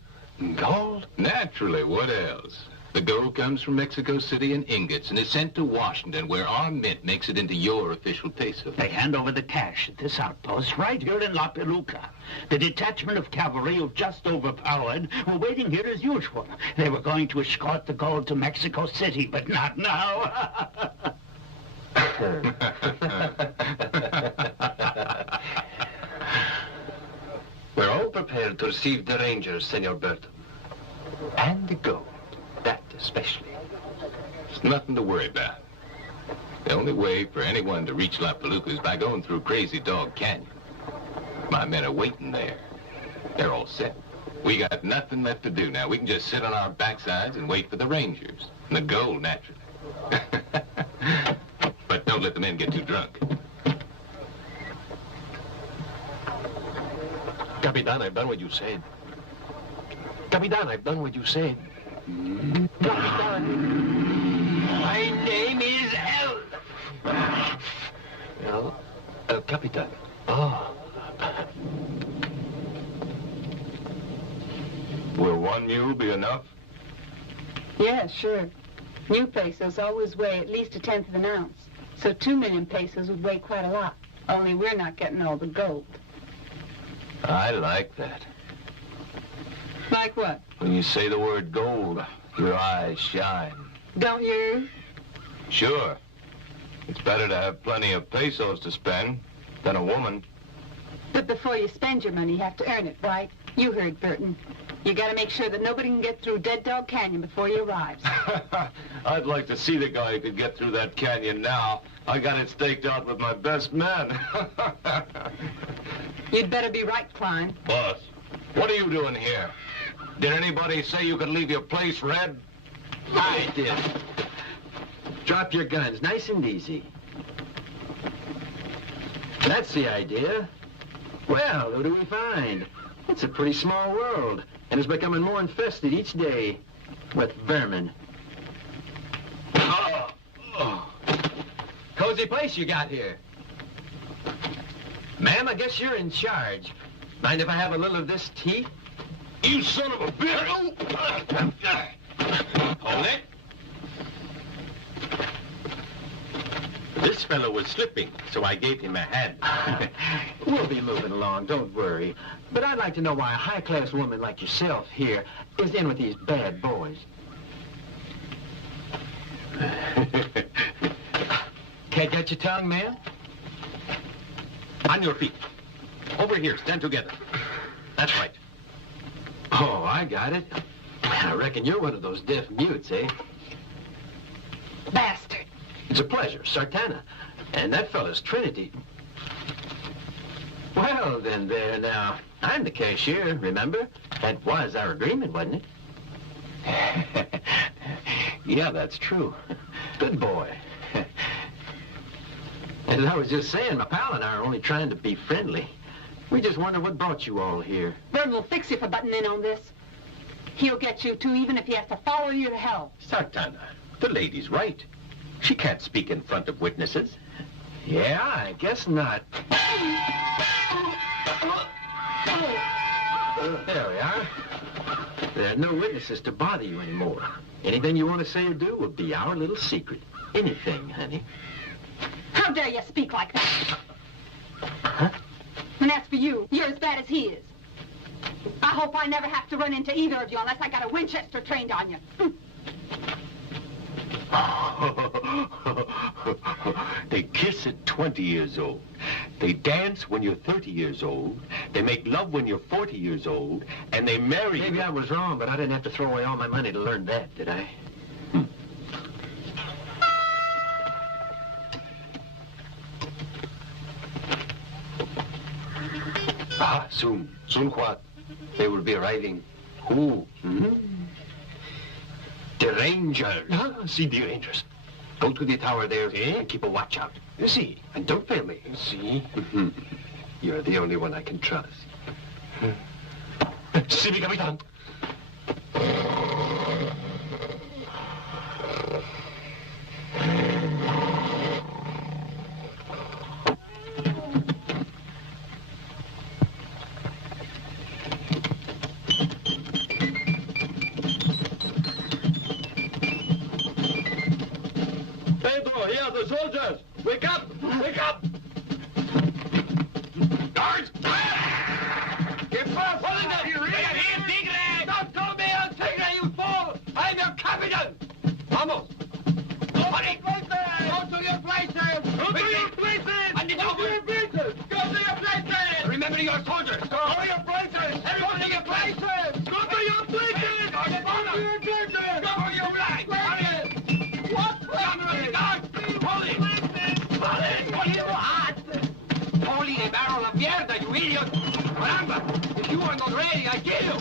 Gold? Naturally, what else? The gold comes from Mexico City in ingots and is sent to Washington, where our mint makes it into your official peso. They hand over the cash at this outpost right here in La Peluca. The detachment of cavalry who've just overpowered were waiting here as usual. They were going to escort the gold to Mexico City, but not now. We're all prepared to receive the Rangers, Senor Burton. And the gold. That especially. It's nothing to worry about. The only way for anyone to reach La Peluca is by going through Crazy Dog Canyon. My men are waiting there. They're all set. We got nothing left to do now. We can just sit on our backsides and wait for the Rangers. And the gold, naturally. But don't let the men get too drunk. Capitan, I've done what you said. Capitan, I've done what you said. Capitan. My name is El Capitan. Oh. Will 1 mule be enough? Yeah, sure. New pesos always weigh at least 1/10 of an ounce. So 2 million pesos would weigh quite a lot. Only we're not getting all the gold. I like that. Like what? When you say the word gold, your eyes shine. Don't you? Sure. It's better to have plenty of pesos to spend than a woman. But before you spend your money, you have to earn it, right? You heard Burton. You gotta make sure that nobody can get through Dead Dog Canyon before he arrives. I'd like to see the guy who could get through that canyon now. I got it staked out with my best men. You'd better be right, Klein. Boss, what are you doing here? Did anybody say you could leave your place red? I did. Drop your guns, nice and easy. That's the idea. Well, who do we find? It's a pretty small world, and it's becoming more infested each day with vermin. Cozy place you got here. Ma'am, I guess you're in charge. Mind if I have a little of this tea? You son of a bitch! Hold it. This fellow was slipping, so I gave him a hand. We'll be moving along, don't worry. But I'd like to know why a high-class woman like yourself here is in with these bad boys. Can't get your tongue, man? On your feet. Over here, stand together. That's right. Oh, I got it. I reckon you're one of those deaf mutes, eh? Bastard. It's a pleasure, Sartana. And that fella's Trinity. Well, then there now. I'm the cashier, remember? That was our agreement, wasn't it? Yeah, that's true. Good boy. As I was just saying, my pal and I are only trying to be friendly. We just wonder what brought you all here. Baird will fix you for butting in on this. He'll get you too, even if he has to follow you to hell. Sartana, the lady's right. She can't speak in front of witnesses. Yeah, I guess not. There we are. There are no witnesses to bother you anymore. Anything you want to say or do will be our little secret. Anything, honey. How dare you speak like that? Huh? And as for you, you're as bad as he is. I hope I never have to run into either of you unless I got a Winchester trained on you. They kiss at 20 years old. They dance when you're 30 years old. They make love when you're 40 years old. And they marry... Maybe I was wrong, but I didn't have to throw away all my money to learn that, did I? Ah, soon. Soon what? They will be arriving. Who? The Rangers. See the Rangers. Go to the tower there and keep a watch out. You see? And don't fail me. See? You're the only one I can trust. See, mi capitán. Soldiers! Wake up! Wake up! Guards! Get fast! What is that? You read? Tigre! Don't call me El Tigre, you fool! I'm your captain! Vamos! Go to your places! Go to your places! Go to your places! And go to your places! Go to your places! Remember your soldiers! Go to your places! Everyone to your places! Go to your places! Go to your places! Go to your places! What places? Holy! Holy a barrel of mierda, you idiot! Caramba! If you are not ready, I kill you!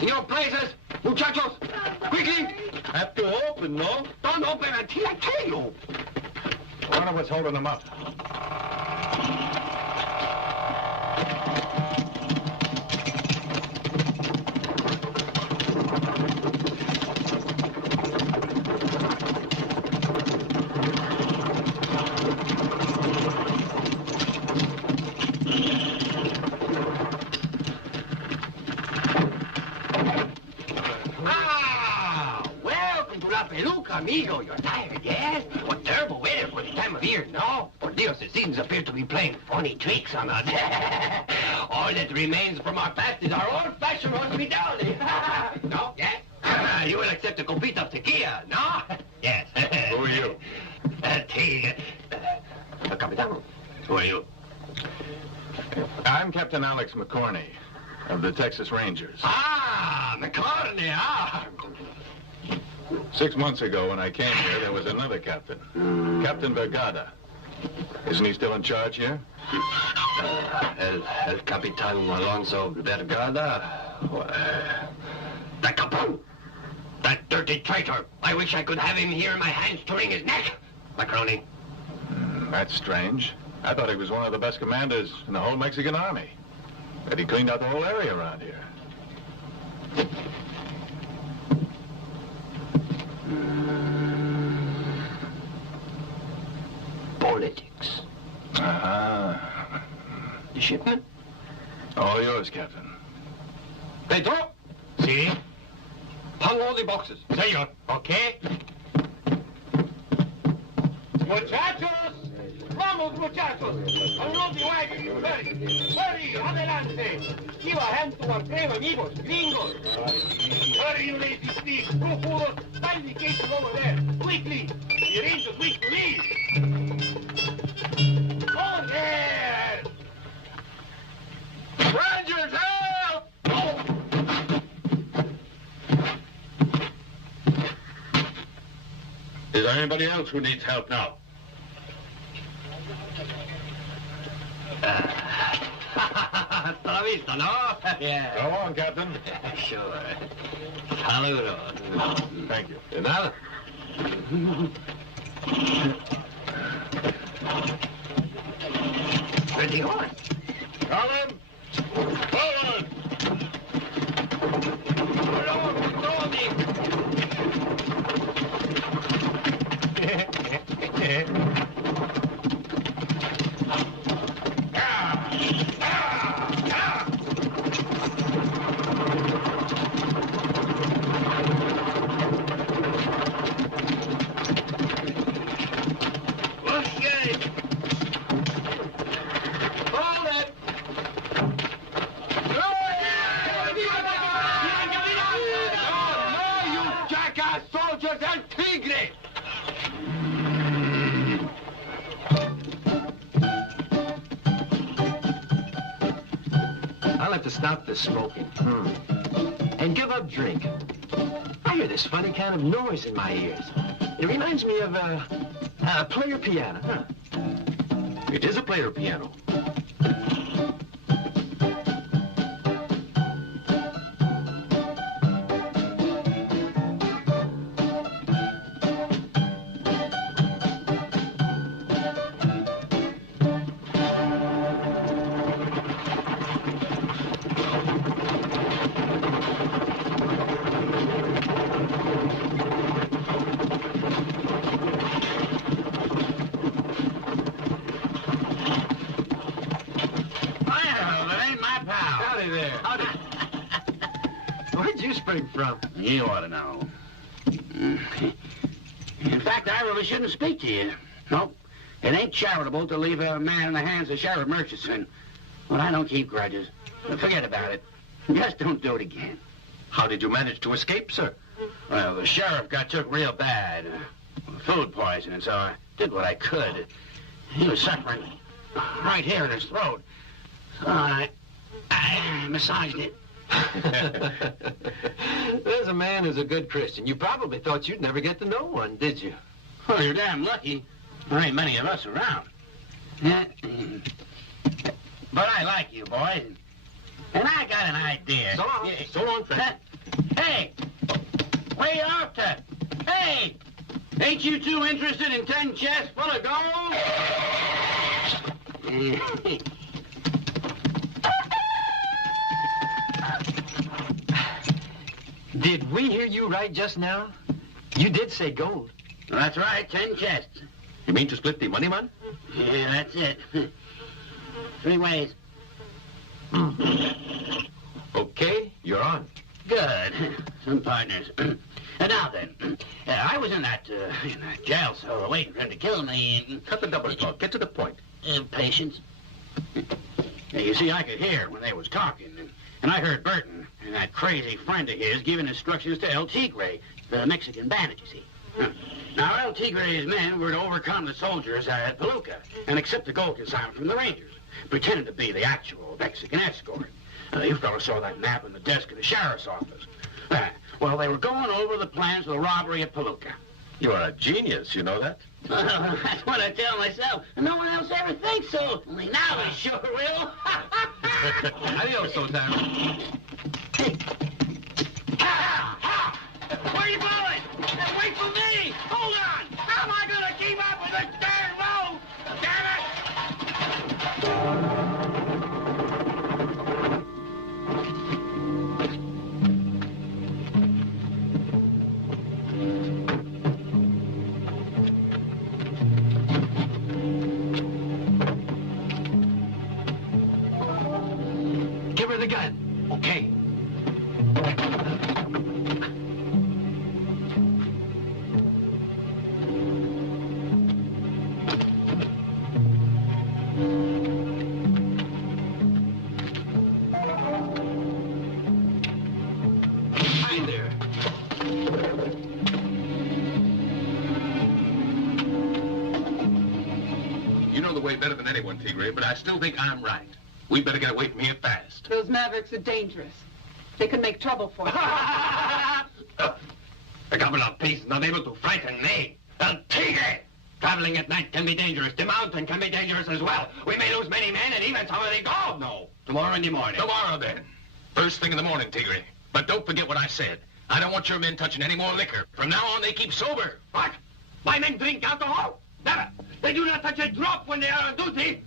In your places, muchachos! Quickly! Have to open, no? Don't open until I kill you! One of us holding them up. Amigo, you're tired, yes? What terrible weather for the time of year, no? Por Dios, the seasons appear to be playing funny tricks on us. All that remains from our past is our old-fashioned hospitality. No? Yes? You will accept a copita of tequila, no? Yes. Who are you? Capitán, who are you? I'm Captain Alex McCorney of the Texas Rangers. Ah, McCartney, ah! 6 months ago when I came here, there was another captain. Captain Vergada. Isn't he still in charge here? El Capitan Alonso Vergada. The Capone! That dirty traitor! I wish I could have him here in my hands to wring his neck! Macaroni. That's strange. I thought he was one of the best commanders in the whole Mexican army. That he cleaned out the whole area around here. Politics. The shipment? All yours, Captain. Pedro? See? Unload the boxes. Senor. Okay? Muchachos! Vamos, muchachos! Unload the wagon! Hurry! Hurry! Adelante! Give a hand to our brave amigos, gringos! Hurry, you lazy sneaks! Procuros! Find the cases over there! Quickly! The Rangers wish to leave! Oh, there! Rangers, help! Is there anybody else who needs help now? Hasta la vista, no? Yeah. Go on, Captain. Sure. Saludos. Thank you. De nada. Where's the horse? Colin! Forward! I'll have to stop this smoking. And give up drinking. I hear this funny kind of noise in my ears. It reminds me of a player piano, huh? It is a player piano. From? You ought to know. In fact, I really shouldn't speak to you. Nope. It ain't charitable to leave a man in the hands of Sheriff Murchison. But I don't keep grudges. Forget about it. Just don't do it again. How did you manage to escape, sir? Well, the sheriff got took real bad. Food poisoning, so I did what I could. He was suffering right here in his throat. So I massaged it. There's a man who's a good Christian. You probably thought you'd never get to know one, did you? Well, you're damn lucky. There ain't many of us around. But I like you, boys. And I got an idea. So long, friend. Hey! Where you off to? Hey! Ain't you two interested in 10 chests full of gold? Did we hear you right just now? You did say gold. That's right, 10 chests. You mean to split the money, man? Yeah, that's it. 3 ways. Okay, you're on. Good. Some partners. Now then, I was in that jail cell waiting for him to kill me. Cut the double talk. Get to the point. Patience. You see, I could hear when they was talking, and I heard Burton and that crazy friend of his giving instructions to El Tigre, the Mexican bandit, you see. Now, El Tigre's men were to overcome the soldiers at Palooka and accept the gold consignment from the Rangers, pretending to be the actual Mexican escort. You fellas saw that map in the desk of the sheriff's office. Well, they were going over the plans for the robbery at Palooka. You are a genius, you know that? That's what I tell myself. No one else ever thinks so. Only now we sure will. Adios, Sultan. Hey. Where are you going? Wait for me! Hold on! How am I going to keep up with this darn road? Damn it! Give her the gun. Okay. way better than anyone, Tigre, but I still think I'm right. We better get away from here fast. Those Mavericks are dangerous. They could make trouble for us. A couple of peace not able to frighten me. El Tigre! Traveling at night can be dangerous. The mountain can be dangerous as well. We may lose many men and even some of the gold. No, tomorrow in the morning. Tomorrow, then. First thing in the morning, Tigre. But don't forget what I said. I don't want your men touching any more liquor. From now on, they keep sober. What? My men drink alcohol? Never. They do not touch a drop when they are on duty.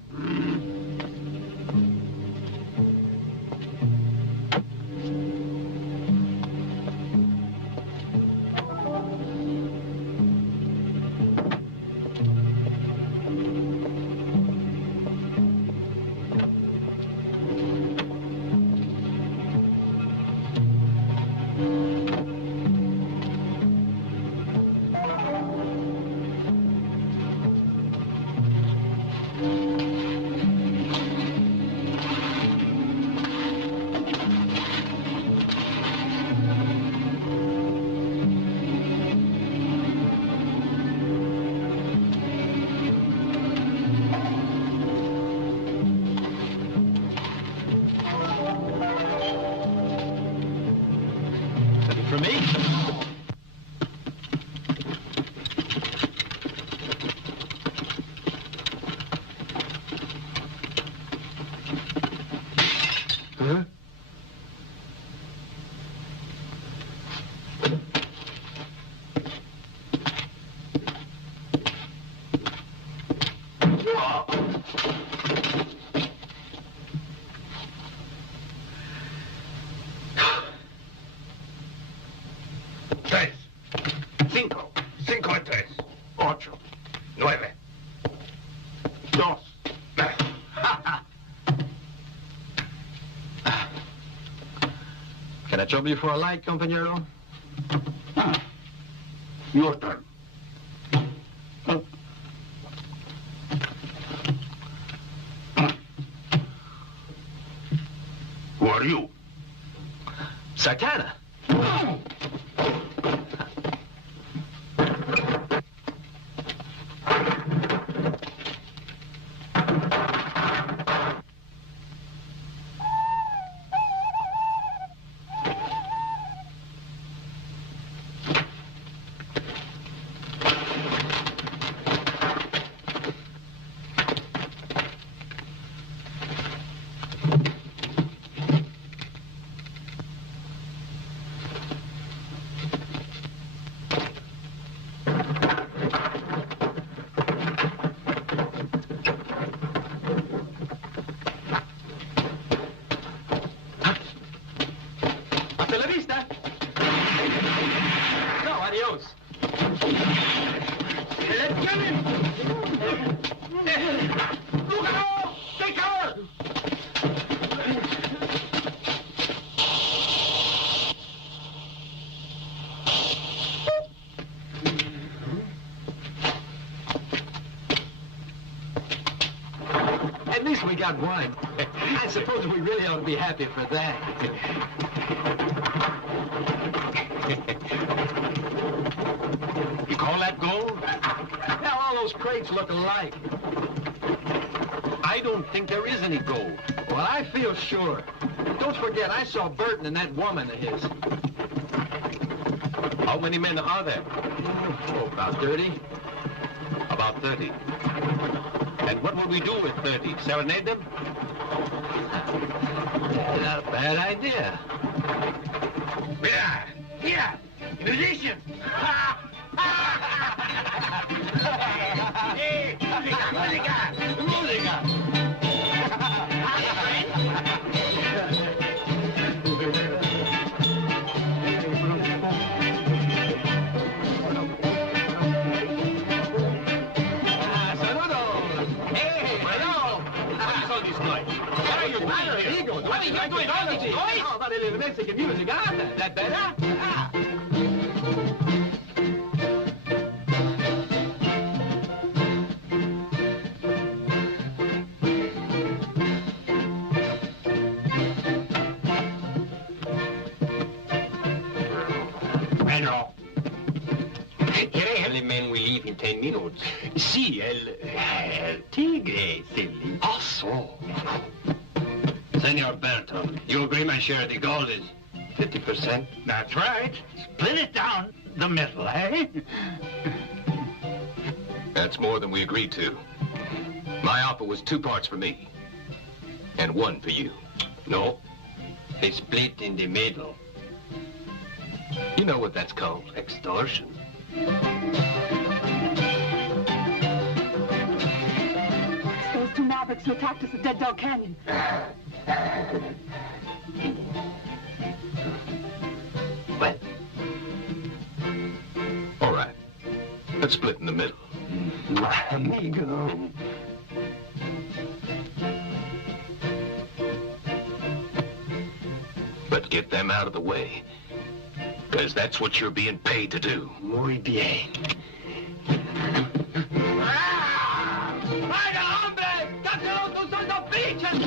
For me? Huh? Can I trouble you for a light, compañero? Your turn. Who are you? Sartana. At least we got one. I suppose we really ought to be happy for that. You call that gold? Now, all those crates look alike. I don't think there is any gold. Well, I feel sure. Don't forget, I saw Burton and that woman of his. How many men are there? Oh, about 30. About 30. And what will we do with 30? Serenade them? Not a bad idea. Here, musicians. Hey, música. What are you doing all this noise? How about a little Mexican music, huh? That better? Ah. Bueno. El men will leave in 10 minutes. Sí, el tigre. so. Senor Alberto, you agree my share of the gold is 50%? That's right. Split it down the middle, eh? That's more than we agreed to. My offer was 2 parts for me, and 1 for you. no. They split in the middle. You know what that's called? Extortion. Those 2 mavericks who attacked us at Dead Dog Canyon. Well, All right. Let's split in the middle. amigo. But get them out of the way, because that's what you're being paid to do. Muy bien. ¡Vaya, hombre! ¡Cáselos, tus son los bichos!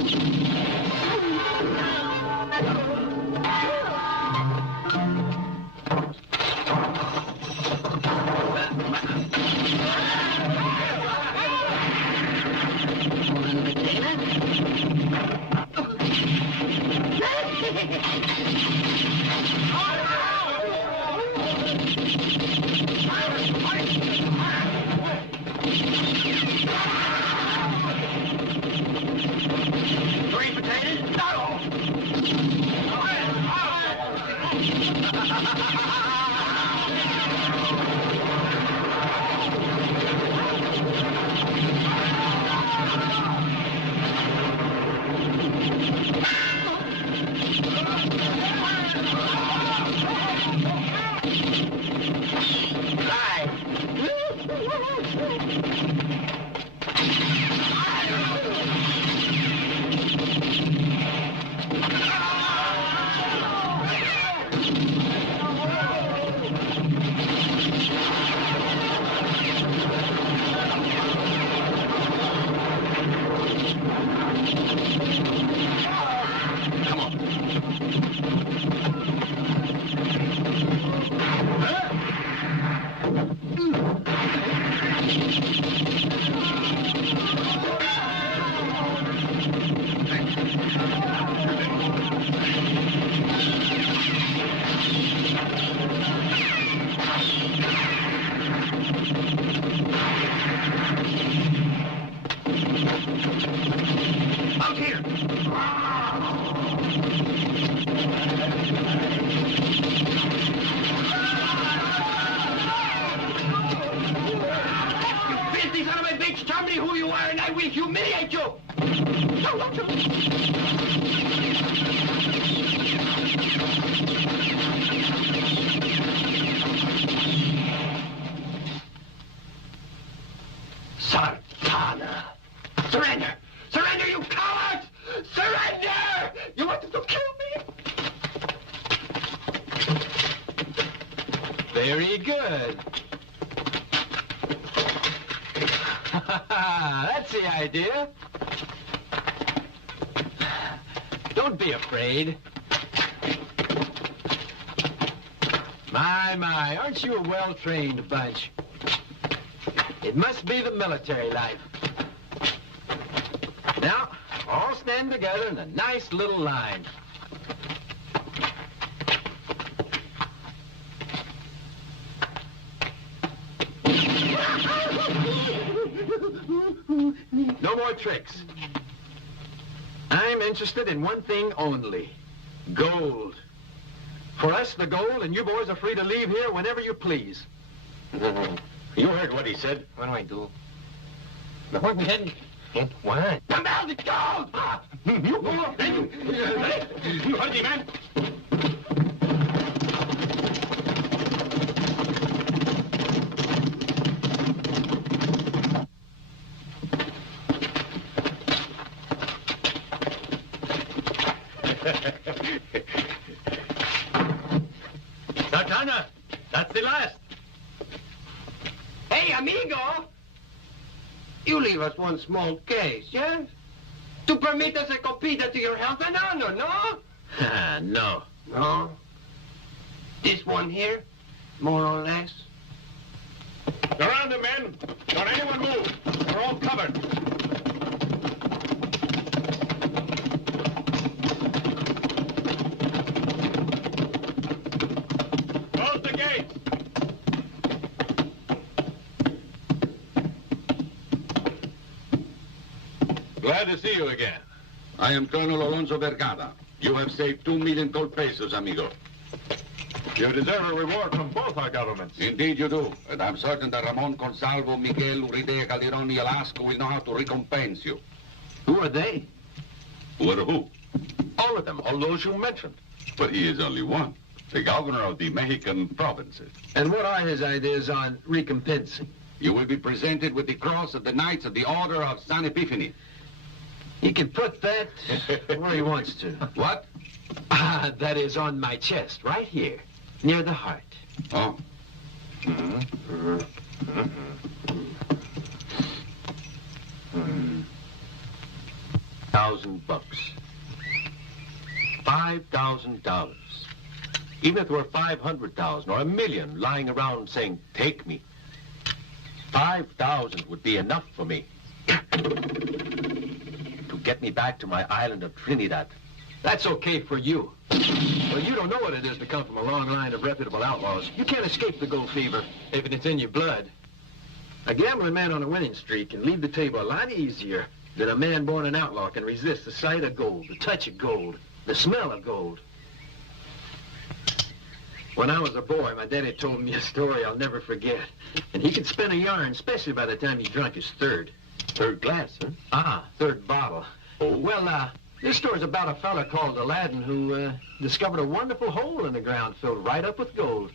Sartana! Surrender! Surrender, you cowards! Surrender! You wanted to kill me? Very good. That's the idea. Don't be afraid. My, aren't you a well-trained bunch? It must be the military life. Now, all stand together in a nice little line. No more tricks. I'm interested in one thing only. Gold. For us, the gold, and you boys are free to leave here whenever you please. You heard what he said. What do I do? Go ahead. What? Come out, it's gold! You go up. You heard me, man? Sartana, that's the last. Hey, amigo! You leave us one small case, yes? To permit us a copita to your health and honor, no? No. No? This one here, more or less? Around them, men. Don't anyone move. We're all covered. Glad to see you again. I am Colonel Alonso Vergara. You have saved 2 million gold pesos, amigo. You deserve a reward from both our governments. Indeed you do. And I'm certain that Ramon Consalvo, Miguel Uridea, Calderon, y Alasco will know how to recompense you. Who are they? Who are who? All of them, all those you mentioned. But he is only one. The governor of the Mexican provinces. And what are his ideas on recompensing? You will be presented with the cross of the Knights of the Order of San Epiphany. He can put that where he wants to. What? That is on my chest, right here, near the heart. Oh. $1,000. $5,000. Even if there were 500,000 or 1 million lying around saying, take me, 5,000 would be enough for me to get me back to my island of Trinidad. That's okay for you. Well, you don't know what it is to come from a long line of reputable outlaws. You can't escape the gold fever if it's in your blood. A gambling man on a winning streak can leave the table a lot easier than a man born an outlaw can resist the sight of gold, the touch of gold, the smell of gold. When I was a boy, my daddy told me a story I'll never forget. And he could spin a yarn, especially by the time he drunk his third. Third glass, huh? Third bottle. Oh. Well, this story's about a fella called Aladdin who discovered a wonderful hole in the ground filled right up with gold.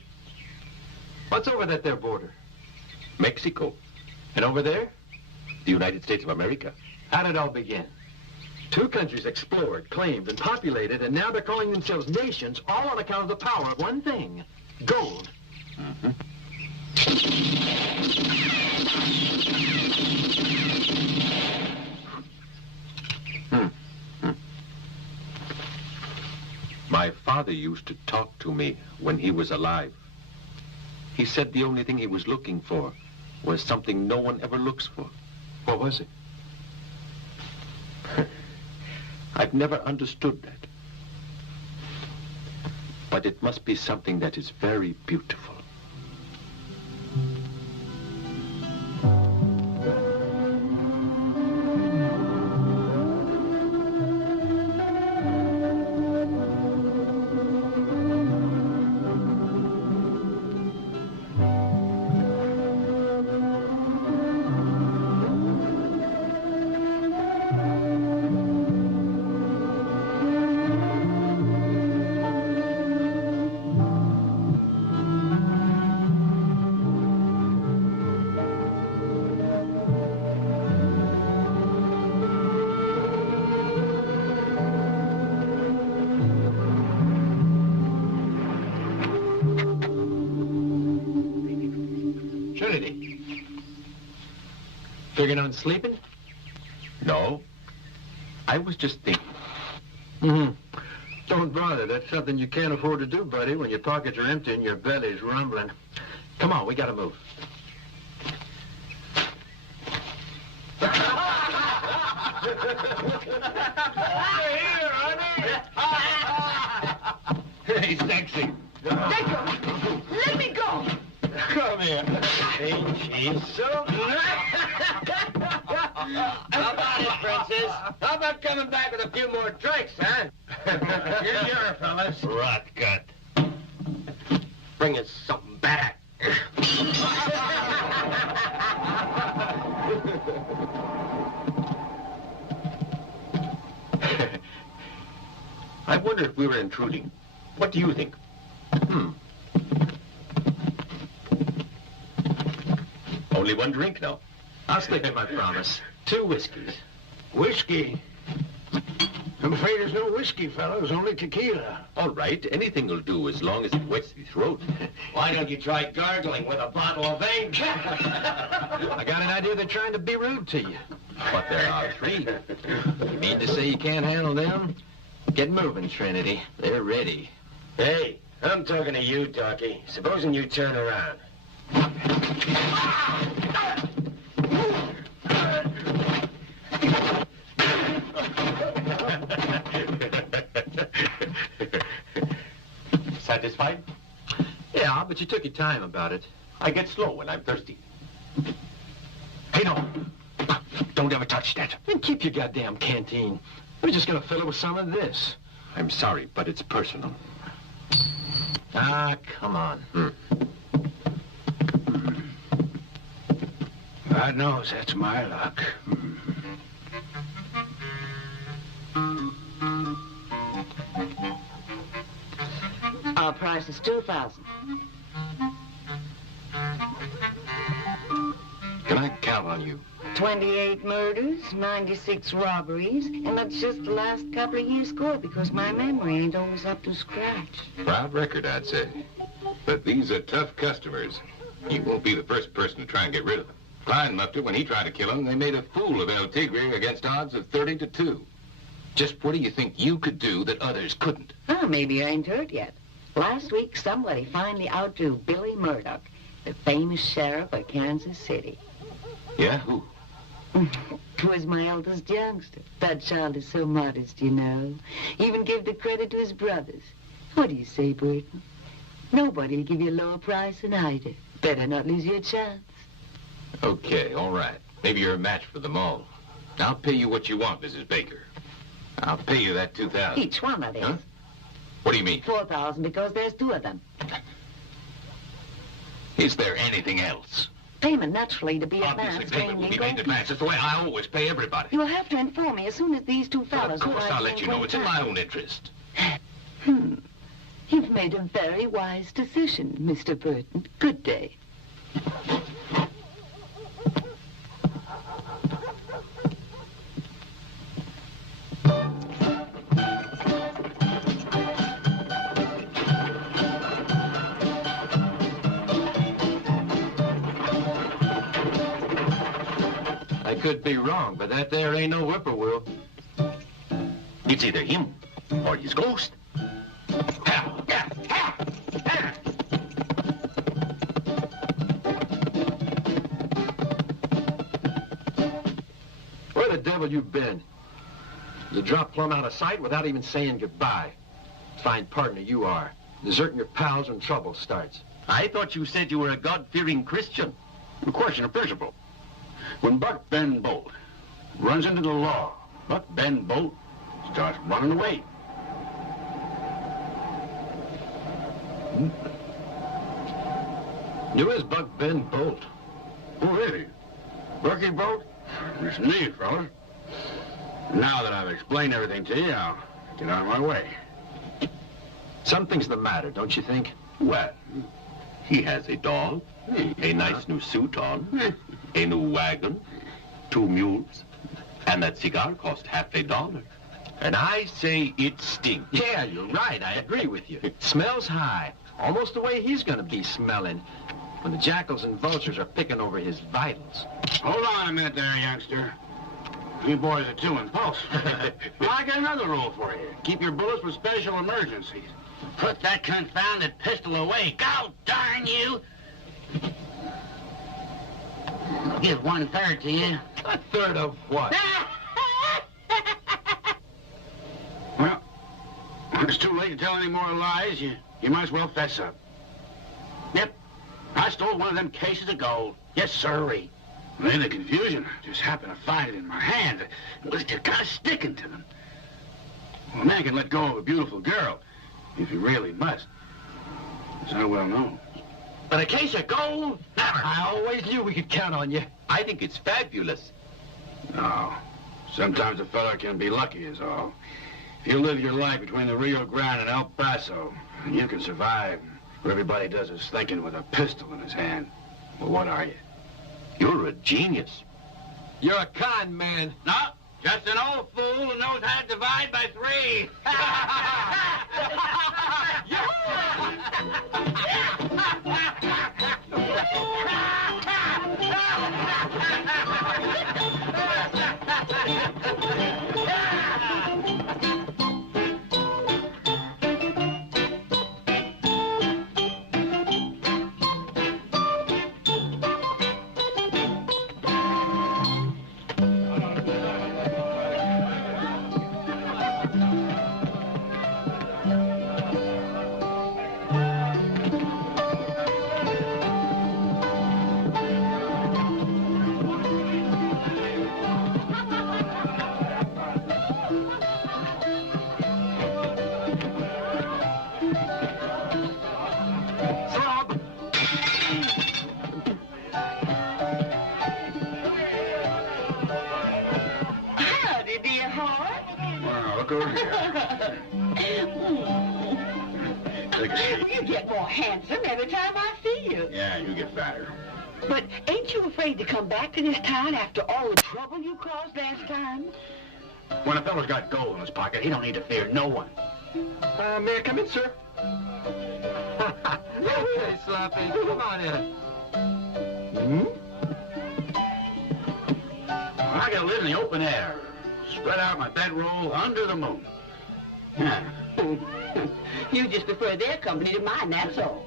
What's over that there border? Mexico. And over there? The United States of America. How did it all begin? 2 countries explored, claimed, and populated, and now they're calling themselves nations, all on account of the power of one thing, gold. My father used to talk to me when he was alive. He said the only thing he was looking for was something no one ever looks for. What was it? I've never understood that. But it must be something that is very beautiful. Figuring on sleeping? No. I was just thinking. Don't bother. That's something you can't afford to do, buddy, when your pockets are empty and your belly's rumbling. Come on, we gotta move. Here, honey. Hey, sexy. Let go. Let me go. Come here. Ain't she so How about it, Princess? How about coming back with a few more drinks, huh? Here's your fellas. Rot gut. Bring us something back. I wonder if we were intruding. What do you think? Only one drink now. I'll stick to my promise. 2 whiskeys. Whiskey? I'm afraid there's no whiskey, fellas, only tequila. All right, anything will do as long as it wets the throat. Why don't you try gargling with a bottle of ink? I got an idea they're trying to be rude to you. But there are 3. You mean to say you can't handle them? Get moving, Trinity. They're ready. Hey, I'm talking to you, Docky. Supposing you turn around. Satisfied? Yeah, but you took your time about it. I get slow when I'm thirsty. Hey, no. Don't ever touch that. Then keep your goddamn canteen. We're just gonna fill it with some of this. I'm sorry, but it's personal. Ah, come on. God knows that's my luck. Our price is $2,000. Can I count on you? 28 murders, 96 robberies, and that's just the last couple of years' score because my memory ain't always up to scratch. Proud record, I'd say. But these are tough customers. You won't be the first person to try and get rid of them. Klein muffed it when he tried to kill him. They made a fool of El Tigre against odds of 30-2. Just what do you think you could do that others couldn't? Oh, maybe you ain't heard yet. Last week, somebody finally outdrew Billy Murdoch, the famous sheriff of Kansas City. Yeah, who? 'Twas my eldest youngster. That child is so modest, you know. Even give the credit to his brothers. What do you say, Burton? Nobody'll give you a lower price than I do. Better not lose your chance. Okay, all right. Maybe you're a match for them all. I'll pay you what you want, Mrs. Baker. I'll pay you that $2,000. Each one of these. Huh? What do you mean? $4,000 because there's two of them. Is there anything else? Payment naturally to be Obviously, advanced. payment will be made in advance. That's the way I always pay everybody. You'll have to inform me as soon as these two Well, fellows... of course, who I I'll let you know. think It's in will my come. own interest. You've made a very wise decision, Mr. Burton. Good day. I could be wrong, but that there ain't no whippoorwill. It's either him or his ghost. Where the devil you been? You drop plumb out of sight without even saying goodbye. Fine partner you are. Deserting your pals when trouble starts. I thought you said you were a God-fearing Christian. A question of principle. When Buck Ben Bolt runs into the law, Buck Ben Bolt starts running away. You is Buck Ben Bolt. Who is he? Bucky Bolt? It's me, fellas. Now that I've explained everything to you, I'll get out of my way. Something's the matter, don't you think? Well, he has a dog, a nice new suit on, a new wagon, 2 mules, and that cigar cost $50. And I say it stinks. Yeah, you're right. I agree with you. It smells high. Almost the way he's gonna be smelling when the jackals and vultures are picking over his vitals. Hold on a minute there, youngster. You boys are too impulsive. I got another rule for you. Keep your bullets for special emergencies. Put that confounded pistol away. God darn you! I'll give 1/3 to you. 1/3 of what? Well, when it's too late to tell any more lies, you might as well fess up. Yep, I stole one of them cases of gold. Yes, sirree. In the confusion, I just happened to find it in my hand. It was just kind of sticking to them. Well, a man can let go of a beautiful girl if he really must. As I well know. But a case of gold? Never. I always knew we could count on you. I think it's fabulous. No. Sometimes a fella can be lucky is all. If you live your life between the Rio Grande and El Paso, you can survive where everybody does is thinking with a pistol in his hand. Well, what are you? You're a genius. You're a con man. No, just an old fool who knows how to divide by 3. walk over here. Take a seat. You get more handsome every time I see you. Yeah, you get fatter. But ain't you afraid to come back to this town after all the trouble you caused last time? When a fella's got gold in his pocket, he don't need to fear no one. May I come in, sir? Okay, Sloppy, come on in. I gotta live in the open air. Spread out my bedroll under the moon. Yeah. You just prefer their company to mine, that's all.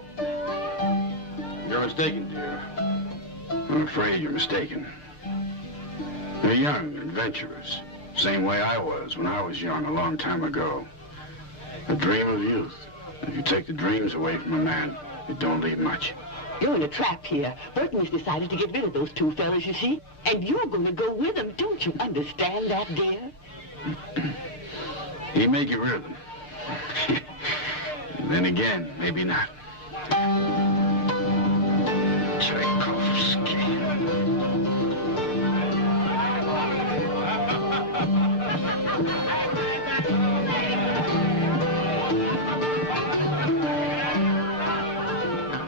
You're mistaken, dear. I'm afraid you're mistaken. They're young, adventurous. Same way I was when I was young a long time ago. The dream of youth. If you take the dreams away from a man, it don't leave much. You're in a trap here. Burton has decided to get rid of those two fellas, you see. And you're going to go with them. Don't you understand that, dear? He may get rid of them. Then again, maybe not. Tchaikovsky.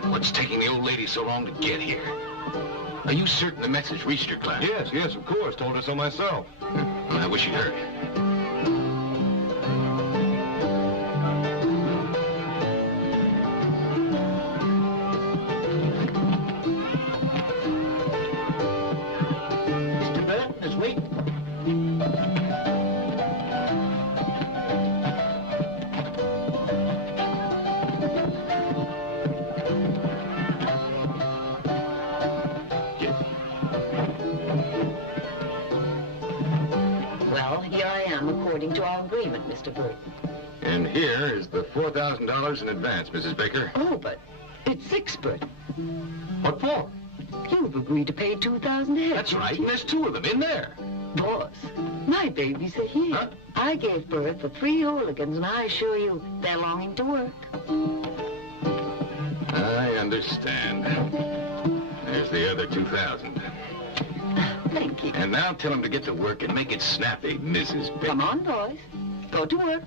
What's taking the old lady so long to get here? Are you certain the message reached her, Clark? Yes, of course. Told her so myself. I wish you'd heard. Mr. Burton is waiting. Well, here I am, according to our agreement, Mr. Burton. And here is the $4,000 in advance, Mrs. Baker. Oh, but it's expert. What for? You've agreed to pay $2,000 ahead. That's right, and there's two of them in there. Boss, my babies are here. Huh? I gave birth to 3 hooligans, and I assure you, they're longing to work. I understand. There's the other 2,000. Thank you. And now tell them to get to work and make it snappy, Mrs. Baker. Come on, boys. Go to work.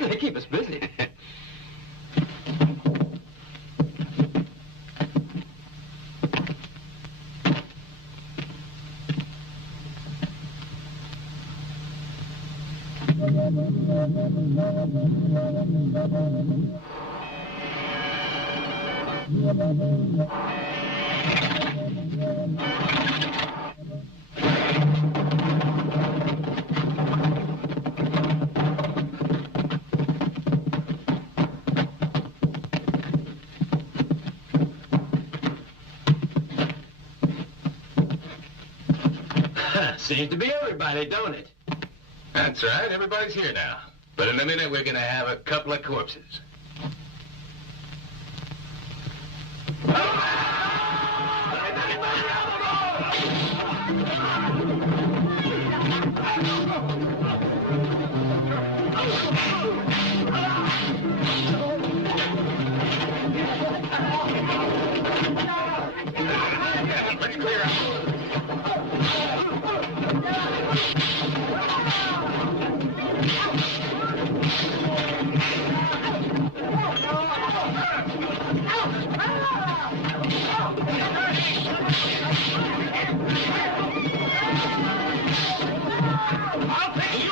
They keep us busy. Seems to be everybody, don't it? That's right, everybody's here now. But in a minute, we're gonna have a couple of corpses. Let's clear out.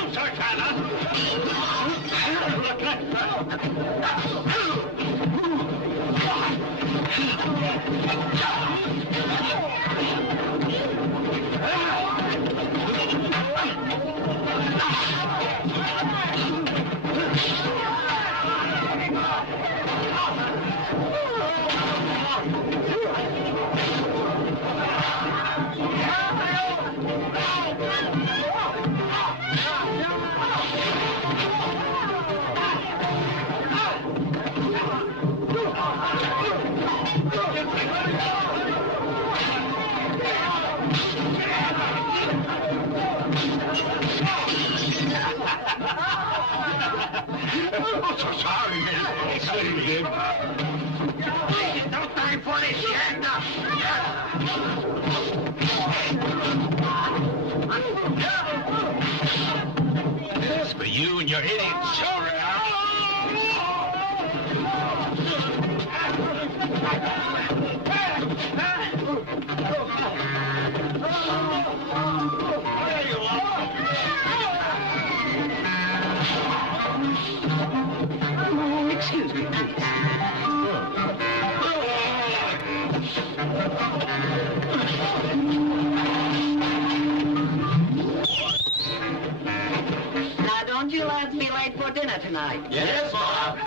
you, Sartana! I'm so sorry, man. It's what you did. No time for this shit. This is for you and your idiot children. Excuse me, please. Now, don't you lads be late for dinner tonight? Yes, Bob.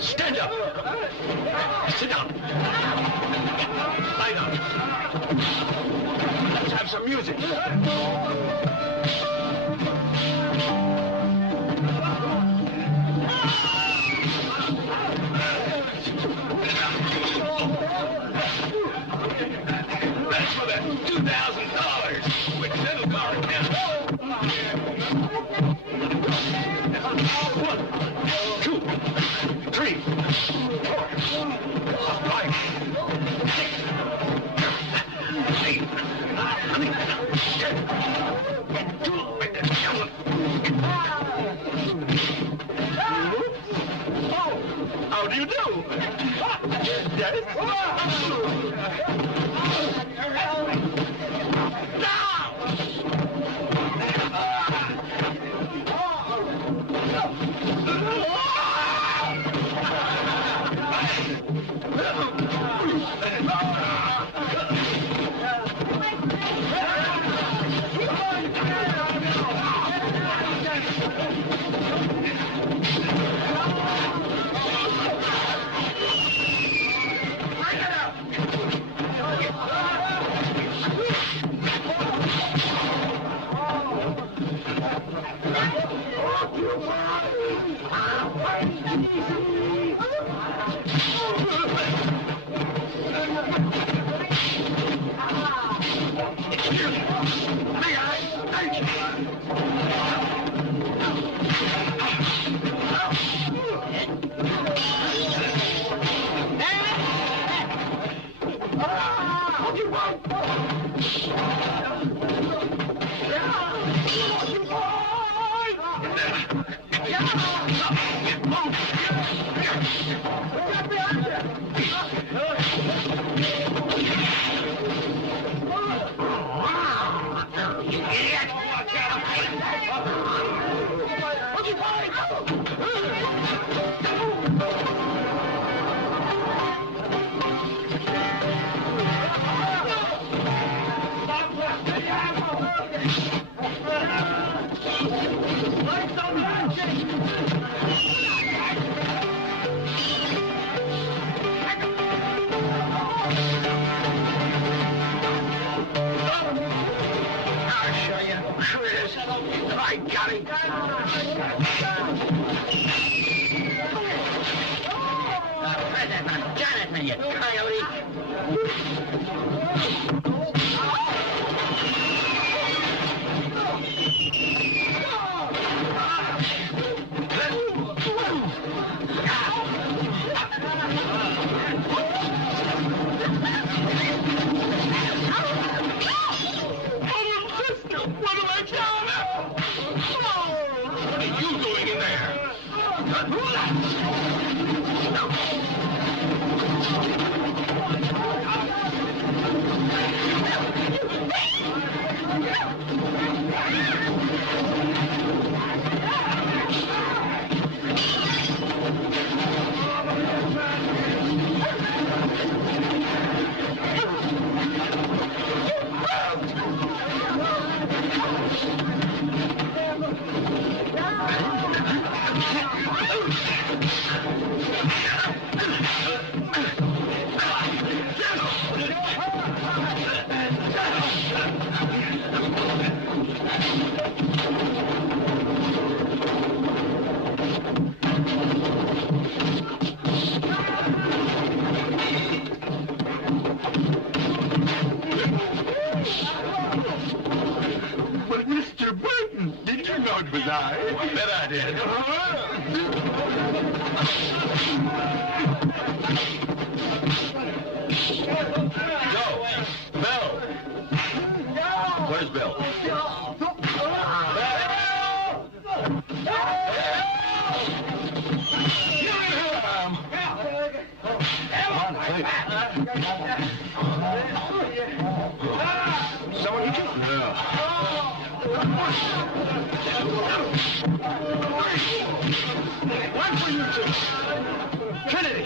Stand up. Sit down. Lie down. Let's have some music. That's for that $2,000 which little car account. 1, 2, 3, 4, 5, 6, 8, 9, 10. Get two with the devil. How do you do? Dennis? Present on Jonathan, you coyote! Was I? I bet I did. Bill! Where's Bill? Come on, please. Someone hit you? Yeah. One for you two. Trinity,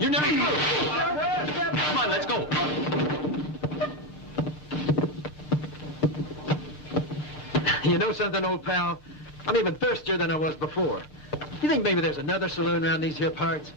you never move. Come on, let's go. You know something, old pal? I'm even thirstier than I was before. You think maybe there's another saloon around these here parts?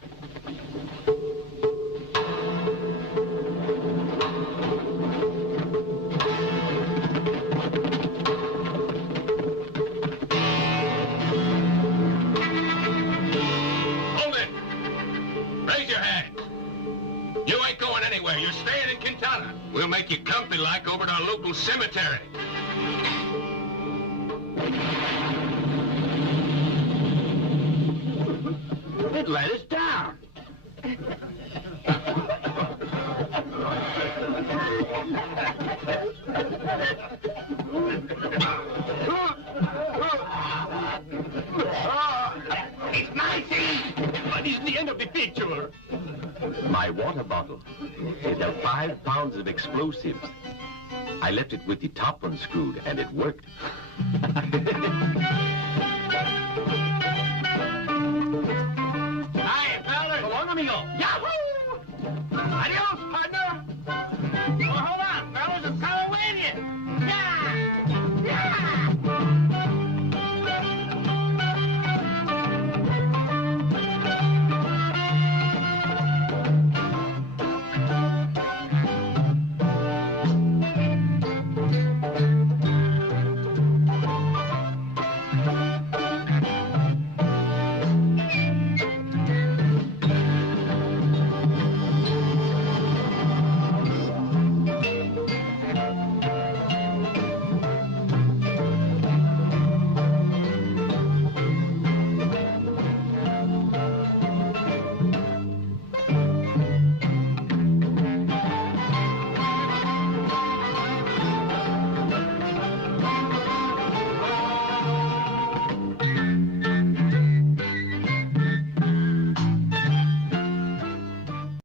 You're staying in Quintana. We'll make you comfy like over at our local cemetery. It let us down. It's my scene, but it's the end of the picture. My water bottle. It had 5 pounds of explosives. I left it with the top unscrewed, and it worked. Hi, fellas. So long, amigo. Yahoo! Adios!